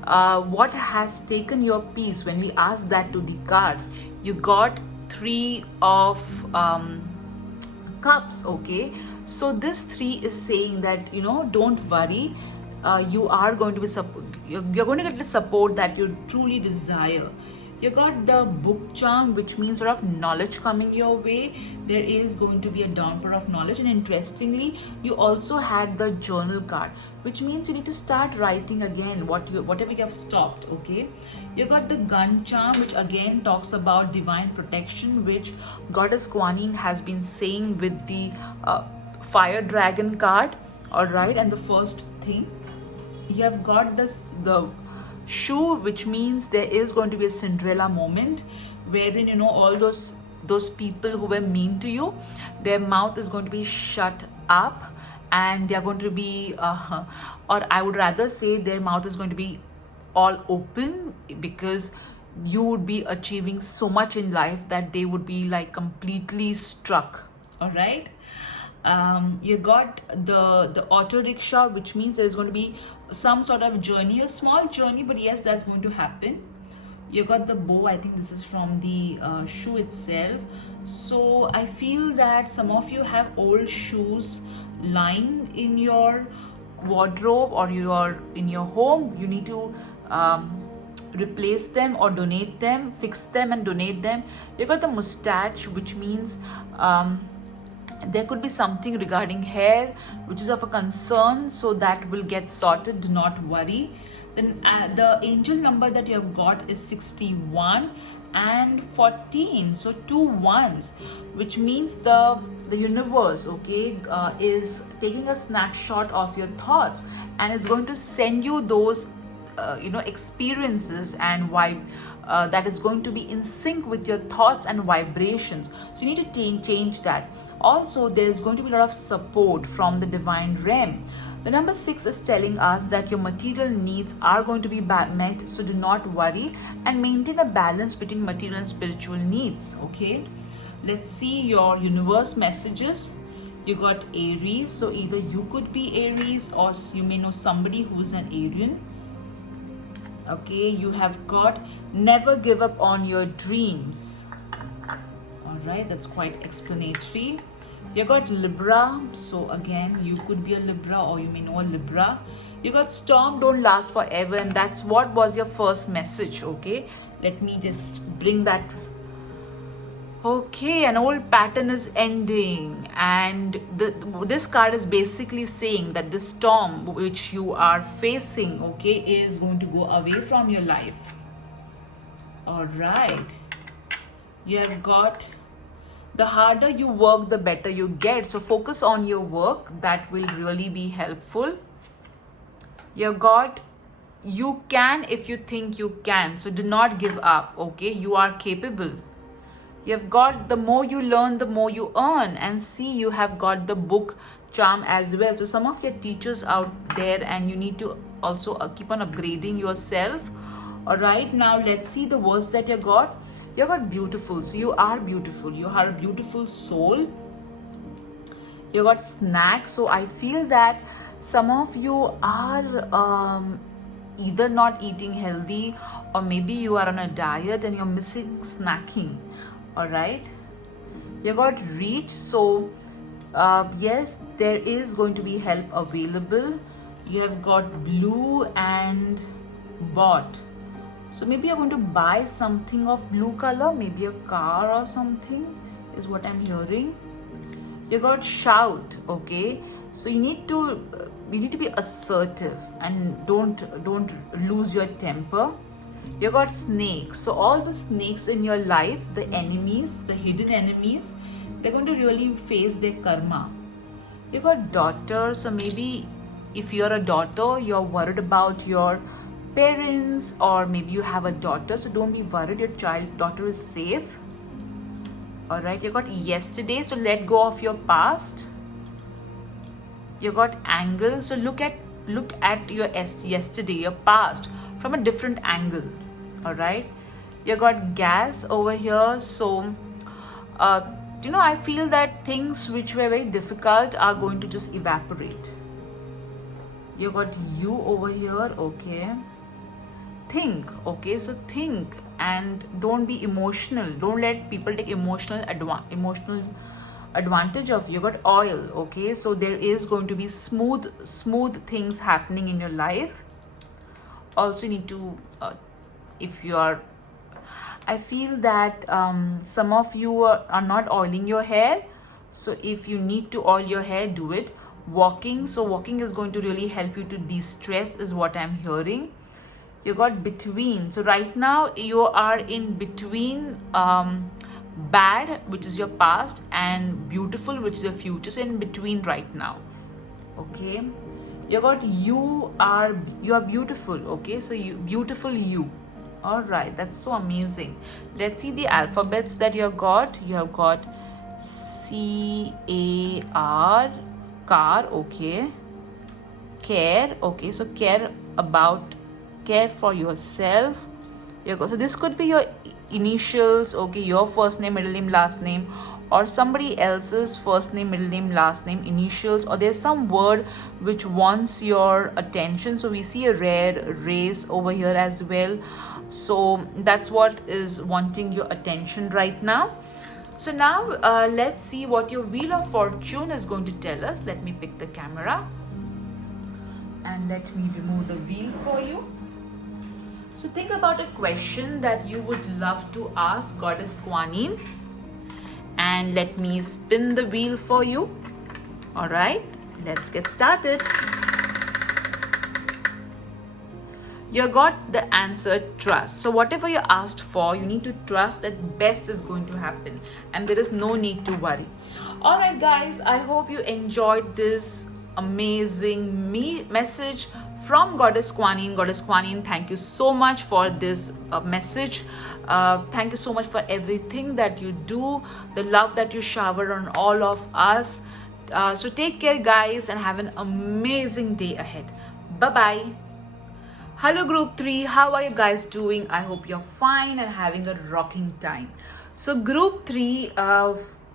what has taken your peace? When we ask that to the cards, you got 3 of cups, okay. So this 3 is saying that, you know, don't worry, you are going to be you're going to get the support that you truly desire. You got the book charm, which means sort of knowledge coming your way. There is going to be a downpour of knowledge. And interestingly, you also had the journal card, which means you need to start writing again whatever you have stopped, okay. You got the gun charm, which again talks about divine protection, which Goddess Kuan Yin has been saying with the fire dragon card. All right, and the first thing, you have got the shoe, which means there is going to be a Cinderella moment wherein, you know, all those people who were mean to you, their mouth is going to be shut up, and they are going to be or I would rather say their mouth is going to be all open, because you would be achieving so much in life that they would be like completely struck. All right. You got the auto rickshaw, which means there's going to be some sort of journey, a small journey, but yes, that's going to happen. You got the bow. I think this is from the shoe itself. So I feel that some of you have old shoes lying in your wardrobe or in your home. You need to replace them or donate them, fix them and donate them. You got the mustache, which means there could be something regarding hair which is of a concern, so that will get sorted, do not worry. Then the angel number that you have got is 61 and 14, so 2 ones, which means the universe, okay, is taking a snapshot of your thoughts, and it's going to send you those experiences and vibe that is going to be in sync with your thoughts and vibrations. So you need to change that. Also, there's going to be a lot of support from the divine realm. The number 6 is telling us that your material needs are going to be met, so do not worry and maintain a balance between material and spiritual needs. Okay, let's see your universe messages. You got Aries, so either you could be Aries or you may know somebody who's an Arian. Okay, you have got never give up on your dreams. All right, that's quite explanatory. You got Libra, so again you could be a Libra or you may know a Libra. You got storm don't last forever, and that's what was your first message. Okay, let me just bring that. Okay, an old pattern is ending, and this card is basically saying that the storm which you are facing, okay, is going to go away from your life. All right, you have got the harder you work, the better you get. So focus on your work. That will really be helpful. You got you can if you think you can. So do not give up. Okay, you are capable. You've got the more you learn, the more you earn. And see, you have got the book charm as well. So some of your teachers out there, and you need to also keep on upgrading yourself. All right, now let's see the words that you got. You got beautiful, so you are beautiful. You are a beautiful soul. You got snack, so I feel that some of you are either not eating healthy, or maybe you are on a diet and you're missing snacking. All right, you got reach, so yes, there is going to be help available. You have got blue and bought. So maybe you're going to buy something of blue color, maybe a car or something is what I'm hearing. You got shout, okay? So you need to be assertive and don't lose your temper. You got snakes. So all the snakes in your life, the enemies, the hidden enemies, they're going to really face their karma. You got daughter. So maybe if you're a daughter, you're worried about your parents, or maybe you have a daughter, so don't be worried, your daughter is safe. All right, you got yesterday, so let go of your past. You got angle, so look at your yesterday, your past, from a different angle. All right, you got gas over here, so I feel that things which were very difficult are going to just evaporate. You got you over here, okay. Think, okay, so think and don't be emotional. Don't let people take emotional advantage of you. You got oil, okay, so there is going to be smooth things happening in your life. Also, you need to if you are, I feel that some of you are not oiling your hair, so if you need to oil your hair, do it. Walking, so walking is going to really help you to de-stress is what I'm hearing. You got between, so right now you are in between bad, which is your past, and beautiful, which is your future. So in between right now. Okay, you got you are beautiful. Okay, so you beautiful you. All right, that's so amazing. Let's see the alphabets that you have got. You have got CAR, car, okay. Care, okay, so care for yourself. So this could be your initials, okay, your first name, middle name, last name, or somebody else's first name, middle name, last name, initials, or there's some word which wants your attention. So we see a rare race over here as well, so that's what is wanting your attention right now. So now let's see what your Wheel of Fortune is going to tell us. Let me pick the camera and let me remove the wheel for you. So think about a question that you would love to ask Goddess Kuan Yin, and let me spin the wheel for you. All right, let's get started. You got the answer trust. So whatever you asked for, you need to trust that best is going to happen and there is no need to worry. All right guys, I hope you enjoyed this amazing message from Goddess Kuan Yin. Goddess Kuan Yin, thank you so much for this message. Thank you so much for everything that you do, the love that you shower on all of us. So take care, guys, and have an amazing day ahead. Bye-bye. Hello group 3, how are you guys doing? I hope you're fine and having a rocking time. So group 3,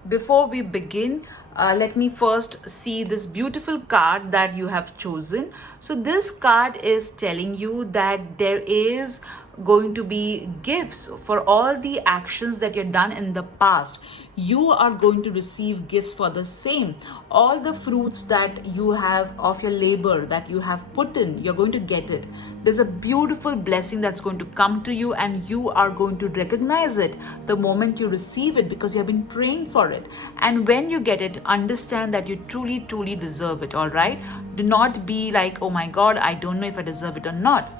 before we begin, let me first see this beautiful card that you have chosen. So this card is telling you that there is going to be gifts for all the actions that you've done in the past. You are going to receive gifts for the same. All the fruits that you have of your labor that you have put in, you're going to get it. There's a beautiful blessing that's going to come to you, and you are going to recognize it the moment you receive it, because you have been praying for it. And when you get it, understand that you truly deserve it. All right, do not be like, oh my god, I don't know if I deserve it or not.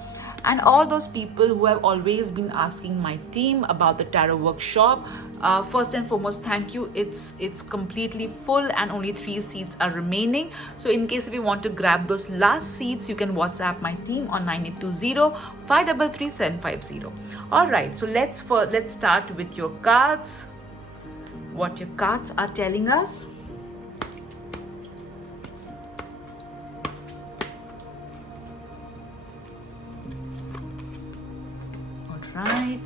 And all those people who have always been asking my team about the tarot workshop, first and foremost, thank you. It's completely full and only 3 seats are remaining. So in case if you want to grab those last seats, you can WhatsApp my team on 9820-533-750. All right, so let's start with your cards. What your cards are telling us. Right.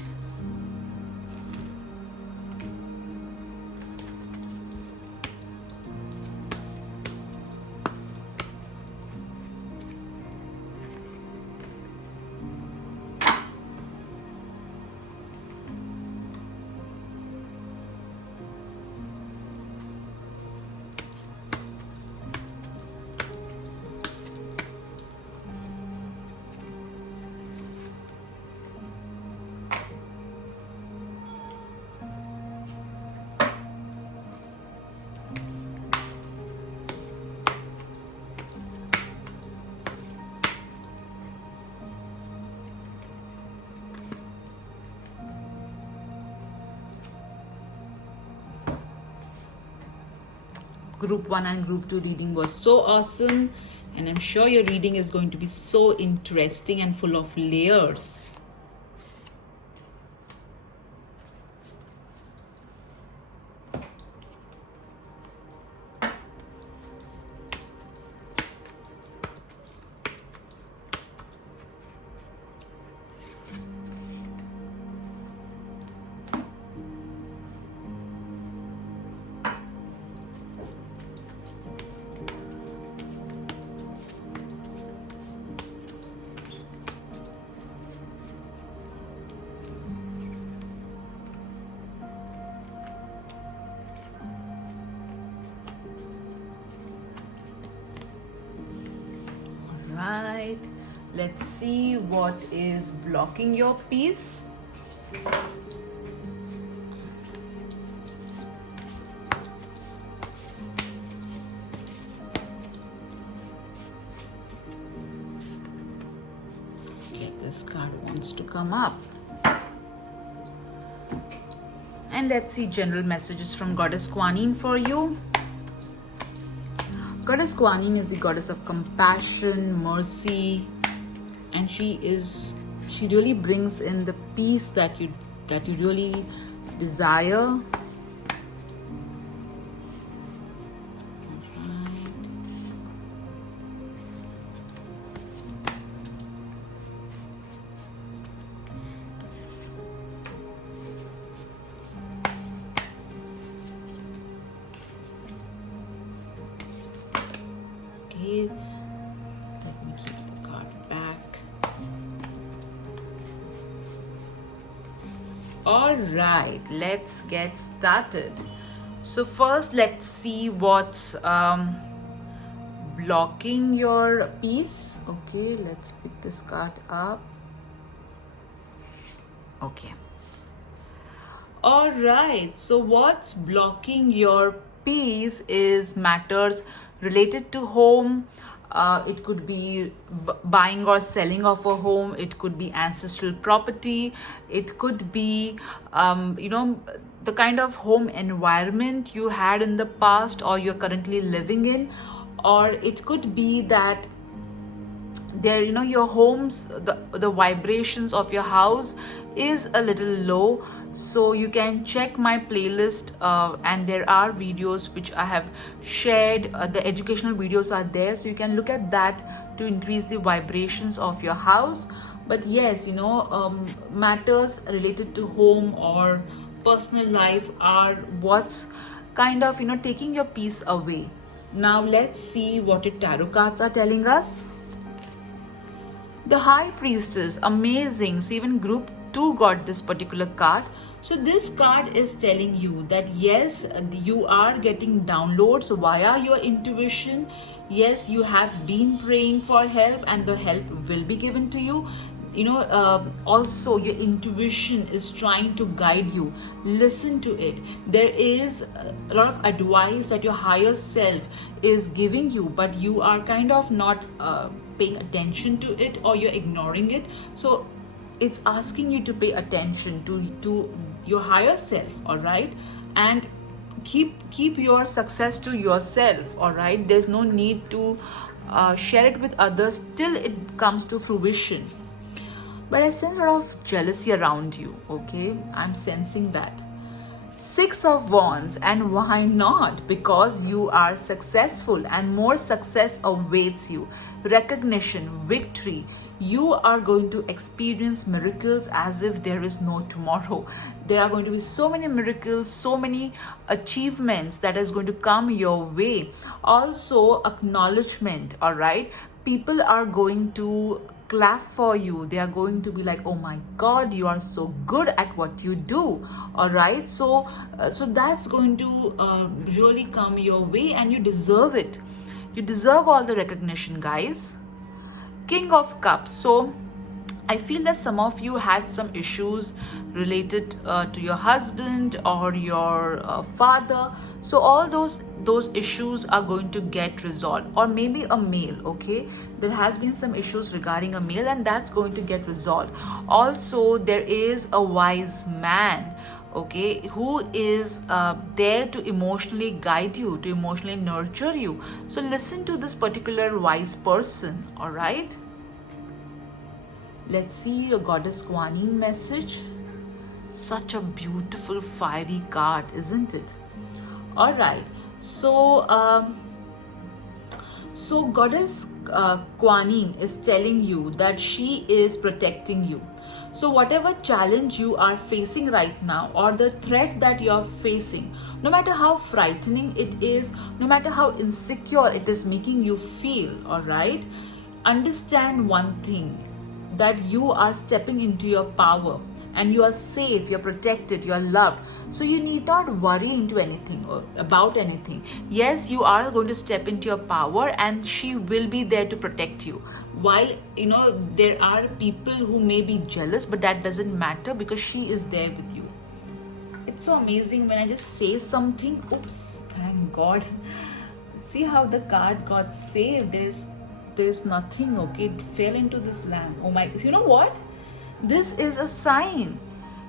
Group 1 and Group 2 reading was so awesome, and I'm sure your reading is going to be so interesting and full of layers. Right, let's see what is blocking your peace. Okay, this card wants to come up. And let's see general messages from Goddess Kuan Yin for you. Goddess Kuan Yin is the goddess of compassion, mercy, and she really brings in the peace that you really desire. Okay, let me keep the card back. All right, let's get started. So first, let's see what's blocking your peace. Okay, let's pick this card up. Okay. All right, so what's blocking your peace is matters related to home. It could be buying or selling of a home. It could be ancestral property. It could be the kind of home environment you had in the past or you're currently living in. or it could be that there, your home's the vibrations of your house is a little low. So you can check my playlist, and there are videos which I have shared. The educational videos are there, so you can look at that to increase the vibrations of your house. But yes, matters related to home or personal life are what's kind of taking your peace away. Now let's see what the tarot cards are telling us. The High Priestess, amazing. So even group 2 got this particular card. So this card is telling you that yes, you are getting downloads via your intuition. Yes, you have been praying for help and the help will be given to you. Also your intuition is trying to guide you. Listen to it. There is a lot of advice that your higher self is giving you, but you are kind of not paying attention to it, or you're ignoring it. So it's asking you to pay attention to your higher self, all right? And keep your success to yourself, all right? There's no need to share it with others till it comes to fruition. But I sense a lot of jealousy around you, okay? I'm sensing that. 6 of Wands, and why not? Because you are successful and more success awaits you. Recognition, victory. You are going to experience miracles as if there is no tomorrow. There are going to be so many miracles, so many achievements that is going to come your way. Also, acknowledgement, all right? People are going to clap for you. They are going to be like, oh my god, you are so good at what you do, all right? So that's going to really come your way, and you deserve it. You deserve all the recognition, guys. King of Cups. So I feel that some of you had some issues related to your husband or your father. So all those issues are going to get resolved, or maybe a male, okay? There has been some issues regarding a male, and that's going to get resolved. Also, there is a wise man, okay, who is there to emotionally guide you, to emotionally nurture you. So listen to this particular wise person, all right? Let's see your Goddess Kuan Yin message. Such a beautiful fiery card, isn't it? All right. So Goddess Kuan Yin is telling you that she is protecting you. So whatever challenge you are facing right now, or the threat that you're facing, no matter how frightening it is, no matter how insecure it is making you feel, all right, understand one thing, that you are stepping into your power and you are safe, you're protected, you're loved. So you need not worry into anything or about anything. Yes, you are going to step into your power, and she will be there to protect you. While there are people who may be jealous, but that doesn't matter because she is there with you. It's so amazing when I just say something. Oops, thank God. See how the card got saved. There's nothing, okay? It fell into this lamp. Oh my, you know what? This is a sign.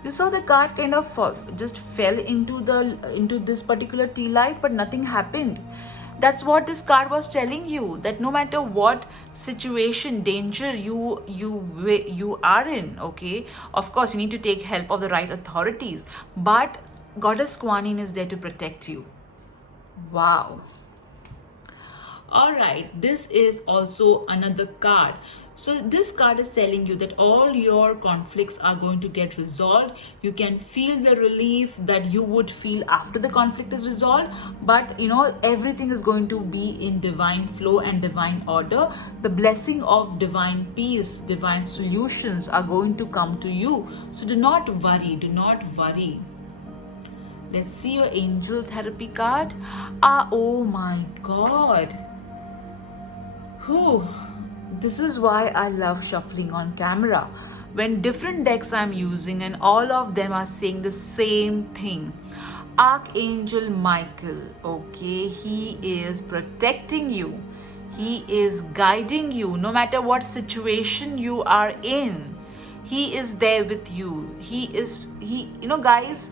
You saw the card kind of just fell into this particular tea light, but nothing happened. That's what this card was telling you, that no matter what situation, danger you are in, okay? Of course, you need to take help of the right authorities, but Goddess Kuan Yin is there to protect you. Wow. All right, this is also another card. So this card is telling you that all your conflicts are going to get resolved. You can feel the relief that you would feel after the conflict is resolved, but everything is going to be in divine flow and divine order. The blessing of divine peace, divine solutions are going to come to you. So do not worry, do not worry. Let's see your angel therapy card. Oh my god. Whew. This is why I love shuffling on camera. When different decks I'm using and all of them are saying the same thing. Archangel Michael, okay, he is protecting you. He is guiding you no matter what situation you are in. He is there with you. Guys,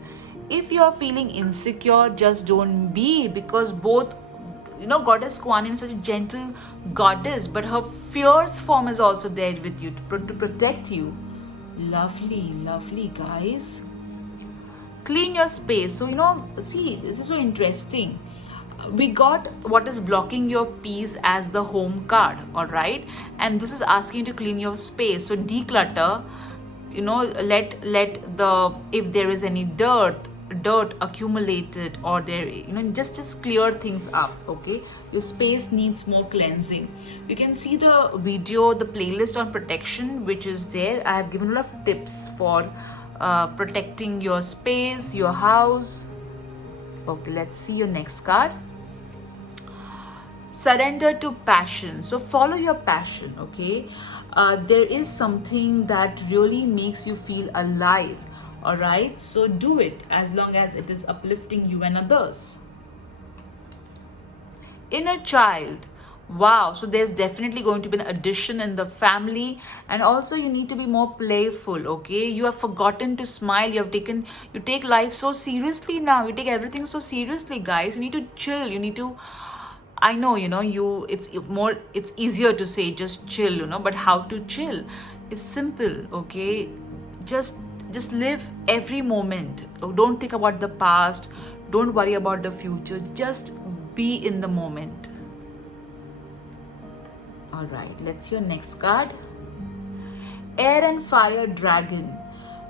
if you're feeling insecure, just don't be, because both Goddess Kuan Yin is such a gentle goddess, but her fierce form is also there with you to protect you. Lovely, lovely, guys. Clean your space. So, see, this is so interesting. We got what is blocking your peace as the home card, all right? And this is asking you to clean your space. So declutter, let the, if there is any dirt accumulated, or there, just clear things up. Okay, your space needs more cleansing. You can see the video, the playlist on protection, which is there. I have given a lot of tips for protecting your space, your house. Okay, let's see your next card. Surrender to passion. So follow your passion. Okay, there is something that really makes you feel alive. All right, so do it as long as it is uplifting you and others. Inner child. Wow, so there's definitely going to be an addition in the family, and also you need to be more playful. Okay, you have forgotten to smile. You take life so seriously now. You take everything so seriously, guys. You need to chill. You need to, I know, it's easier to say just chill, but how to chill? It's simple. Okay, just live every moment. Don't think about the past. Don't worry about the future. Just be in the moment. All right, let's see your next card. Air and fire dragon.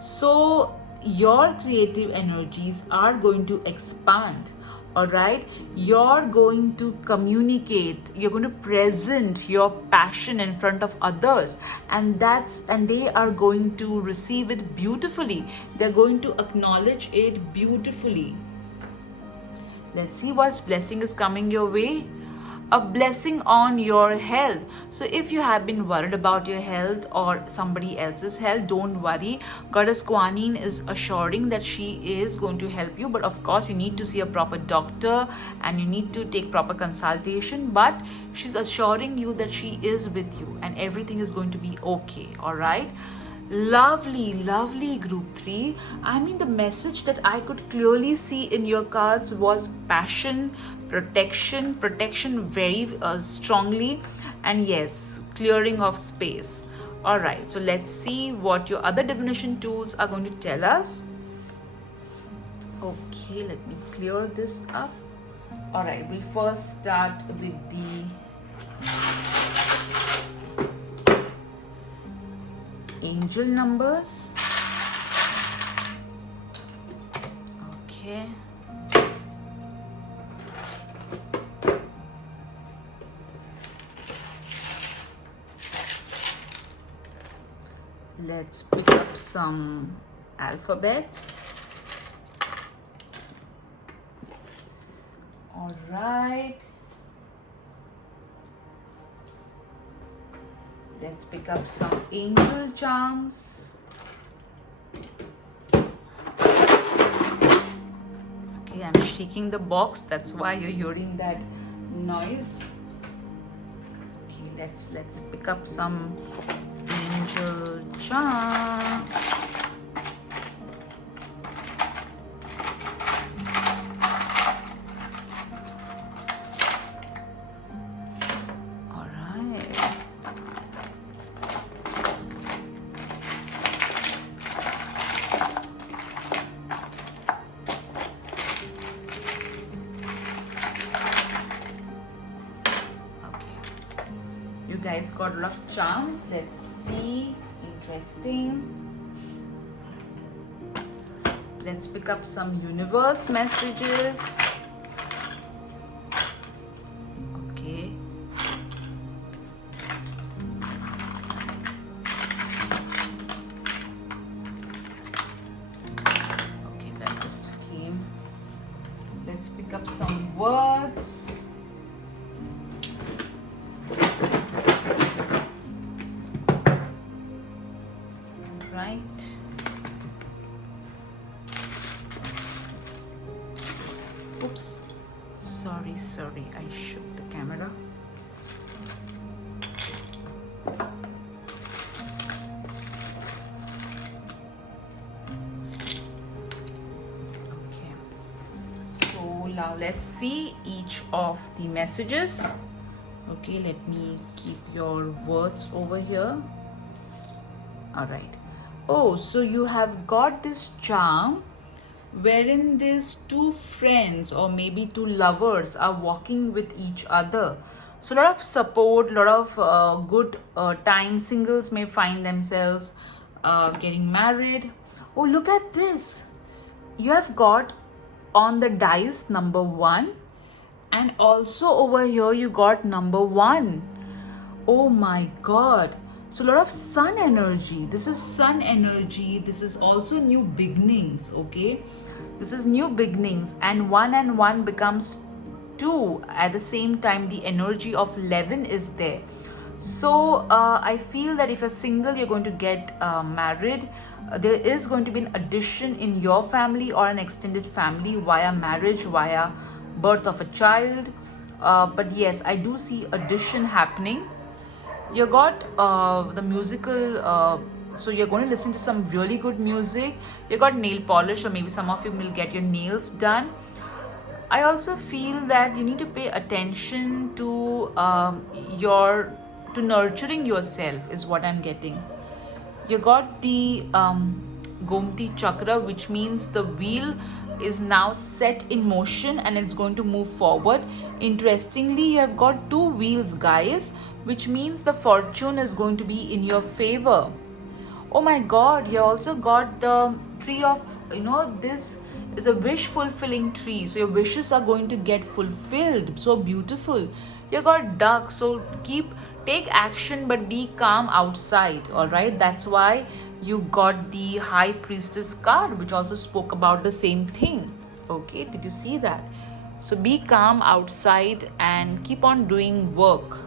So your creative energies are going to expand. All right, you're going to communicate, you're going to present your passion in front of others, and they are going to receive it beautifully. They're going to acknowledge it beautifully. Let's see what blessing is coming your way. A blessing on your health. So if you have been worried about your health or somebody else's health, don't worry. Goddess Kuan Yin is assuring that she is going to help you, but of course you need to see a proper doctor and you need to take proper consultation, but she's assuring you that she is with you and everything is going to be okay. All right, lovely, lovely, group 3. I mean, the message that I could clearly see in your cards was passion, protection very strongly, and yes, clearing of space. All right, so let's see what your other divination tools are going to tell us. Okay, let me clear this up. All right, we'll first start with the angel numbers. Okay. Let's pick up some alphabets. All right. Let's pick up some angel charms. Okay, I'm shaking the box. That's why you're hearing that noise. Okay, let's pick up some angel charm. You guys got a lot of charms. Let's see. Interesting. Let's pick up some universe messages. Okay. Okay, that just came. Let's pick up some words. Right. Oops. Sorry, I shook the camera. Okay. So Now let's see each of the messages. Okay, let me keep your words over here. All right. Oh, so you have got this charm wherein these two friends or maybe two lovers are walking with each other. So a lot of support, a lot of good time. Singles may find themselves getting married. Oh, look at this. You have got on the dice number 1, and also over here you got number 1. Oh my god. So a lot of sun energy. This is sun energy. This is also new beginnings. Okay, this is new beginnings, and 1 becomes 2 at the same time. The energy of 11 is there. So I feel that if you're single, you're going to get married. There is going to be an addition in your family or an extended family via marriage, via birth of a child. But yes, I do see addition happening. You got the musical, so you're going to listen to some really good music. You got nail polish, or maybe some of you will get your nails done. I also feel that you need to pay attention to nurturing yourself is what I'm getting. You got the Gomti Chakra, which means the wheel is now set in motion and it's going to move forward. Interestingly, you have got 2 wheels, guys, which means the fortune is going to be in your favor. Oh my god, you also got the tree of, this is a wish fulfilling tree, so your wishes are going to get fulfilled. So beautiful. You got duck, so take action but be calm outside. All right, that's why you got the High Priestess card, which also spoke about the same thing. Okay, did you see that? So be calm outside and keep on doing work.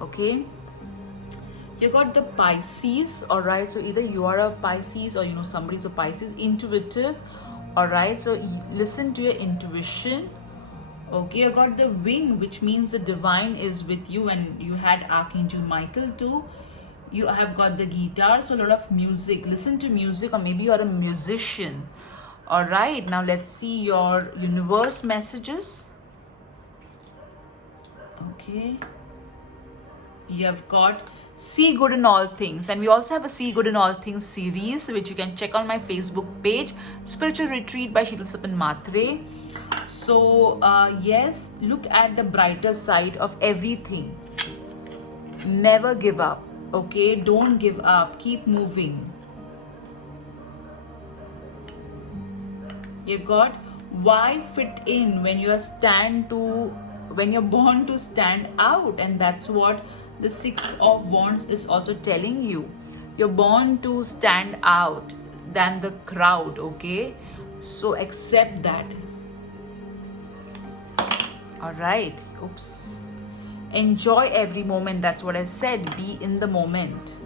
Okay, you got the Pisces. All right, so either you are a Pisces or somebody's a Pisces. Intuitive. All right, so listen to your intuition. Okay, I got the wing, which means the divine is with you, and you had Archangel Michael too. You have got the guitar, so a lot of music. Listen to music, or maybe you are a musician. All right, now let's see your universe messages. Okay, you have got See Good in All Things, and we also have a See Good in All Things series, which you can check on my Facebook page, Spiritual Retreat by Sheetal Sipan Matre. So yes, look at the brighter side of everything. Never give up. Okay, don't give up, keep moving. You got why fit in when you're born to stand out, and that's what the 6 of Wands is also telling you. You're born to stand out than the crowd. Okay, so accept that. All right, oops, enjoy every moment. That's what I said, be in the moment.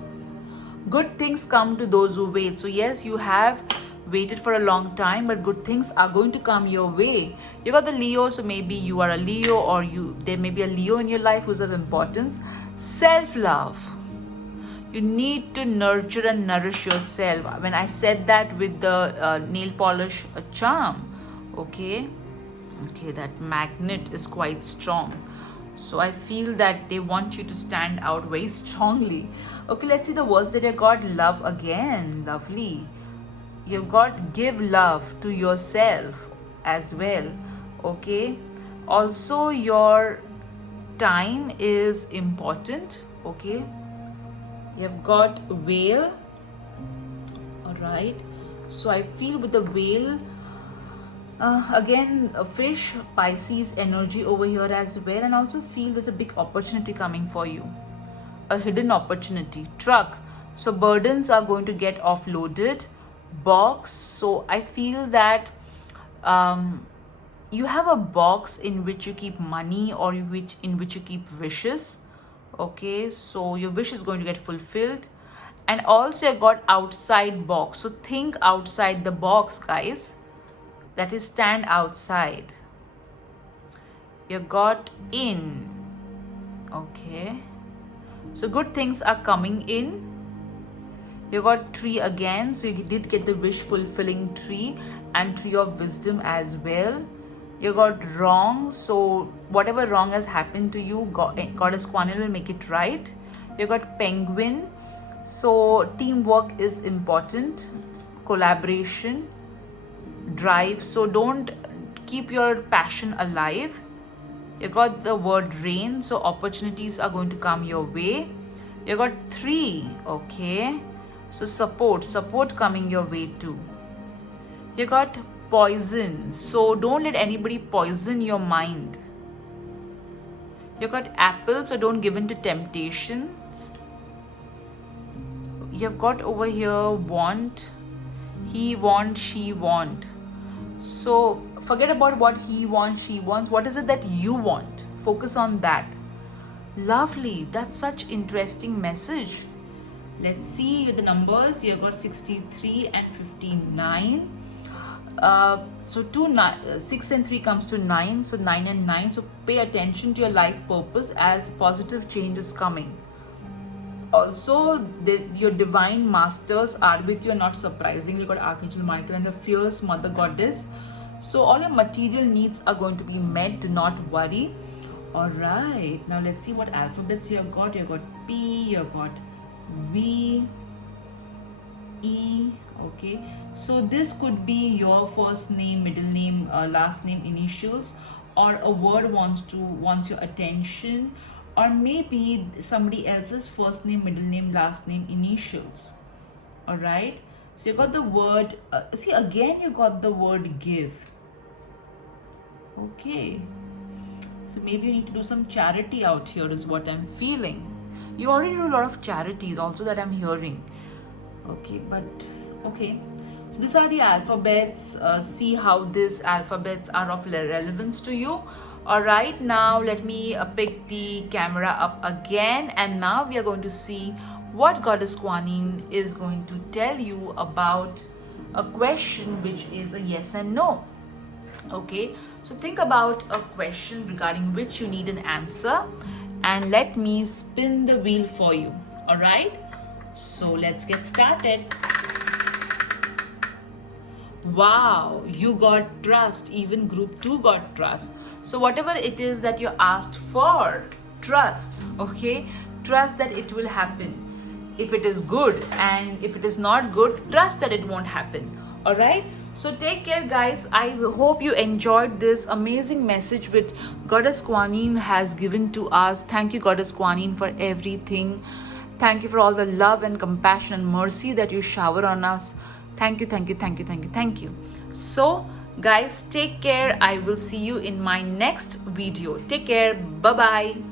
Good things come to those who wait. So yes, you have waited for a long time, but good things are going to come your way. You got the Leo, so maybe you are a Leo, or there may be a Leo in your life who's of importance. Self-love. You need to nurture and nourish yourself. When I said that with the nail polish charm, okay, that magnet is quite strong. So I feel that they want you to stand out very strongly. Okay, let's see the words that you got. Love again. Lovely. You've got give love to yourself as well. Okay, also your time is important. Okay, you've got whale. All right, so I feel with the whale, again a fish, Pisces energy over here as well, and also feel there's a big opportunity coming for you, a hidden opportunity. Truck, so burdens are going to get offloaded. Box, so I feel that you have a box in which you keep money, or in which you keep wishes. Okay, so your wish is going to get fulfilled. And also I got outside box, so think outside the box, guys. That is stand outside. You got in. Okay, so good things are coming in. You got tree again, so you did get the wish fulfilling tree, and tree of wisdom as well. You got wrong, so whatever wrong has happened to you, Goddess Kuan Yin will make it right. You got penguin, so teamwork is important, collaboration, drive, so don't keep your passion alive. You got the word rain, so opportunities are going to come your way. You got 3, okay, so support coming your way too. You got poison, so don't let anybody poison your mind. You got apple, so don't give in to temptations. You've got over here want, he want, she want. So forget about what he wants, she wants. What is it that you want? Focus on that. Lovely. That's such interesting message. Let's see the numbers. You've got 63 and 59. So 6 and 3 comes to 9. So 9 and 9. So pay attention to your life purpose as positive change is coming. Also, your divine masters are with you, not surprisingly. You got Archangel Michael and the fierce Mother Goddess. So all your material needs are going to be met. Do not worry. All right. Now let's see what alphabets you have got. You got P. You got V, E. Okay. So this could be your first name, middle name, last name, initials, or a word wants your attention. Or maybe somebody else's first name, middle name, last name, initials. All right. So you got the word, see again you got the word give. Okay. So maybe you need to do some charity out here is what I'm feeling. You already do a lot of charities also that I'm hearing. Okay, but okay. So these are the alphabets. See how these alphabets are of relevance to you. Alright, now let me pick the camera up again, and now we are going to see what Goddess Kuan Yin is going to tell you about a question which is a yes and no. Okay, so think about a question regarding which you need an answer, and let me spin the wheel for you. Alright, so let's get started. Wow, you got trust. Even group 2 got trust. So whatever it is that you asked for, trust. Okay, trust that it will happen. If it is good, and if it is not good, trust that it won't happen. All right, so take care guys. I hope you enjoyed this amazing message which Goddess Kuan Yin has given to us. Thank you, Goddess Kuan Yin, for everything. Thank you for all the love and compassion and mercy that you shower on us. Thank you, thank you, thank you, thank you, thank you. So guys, take care. I will see you in my next video. Take care. Bye bye.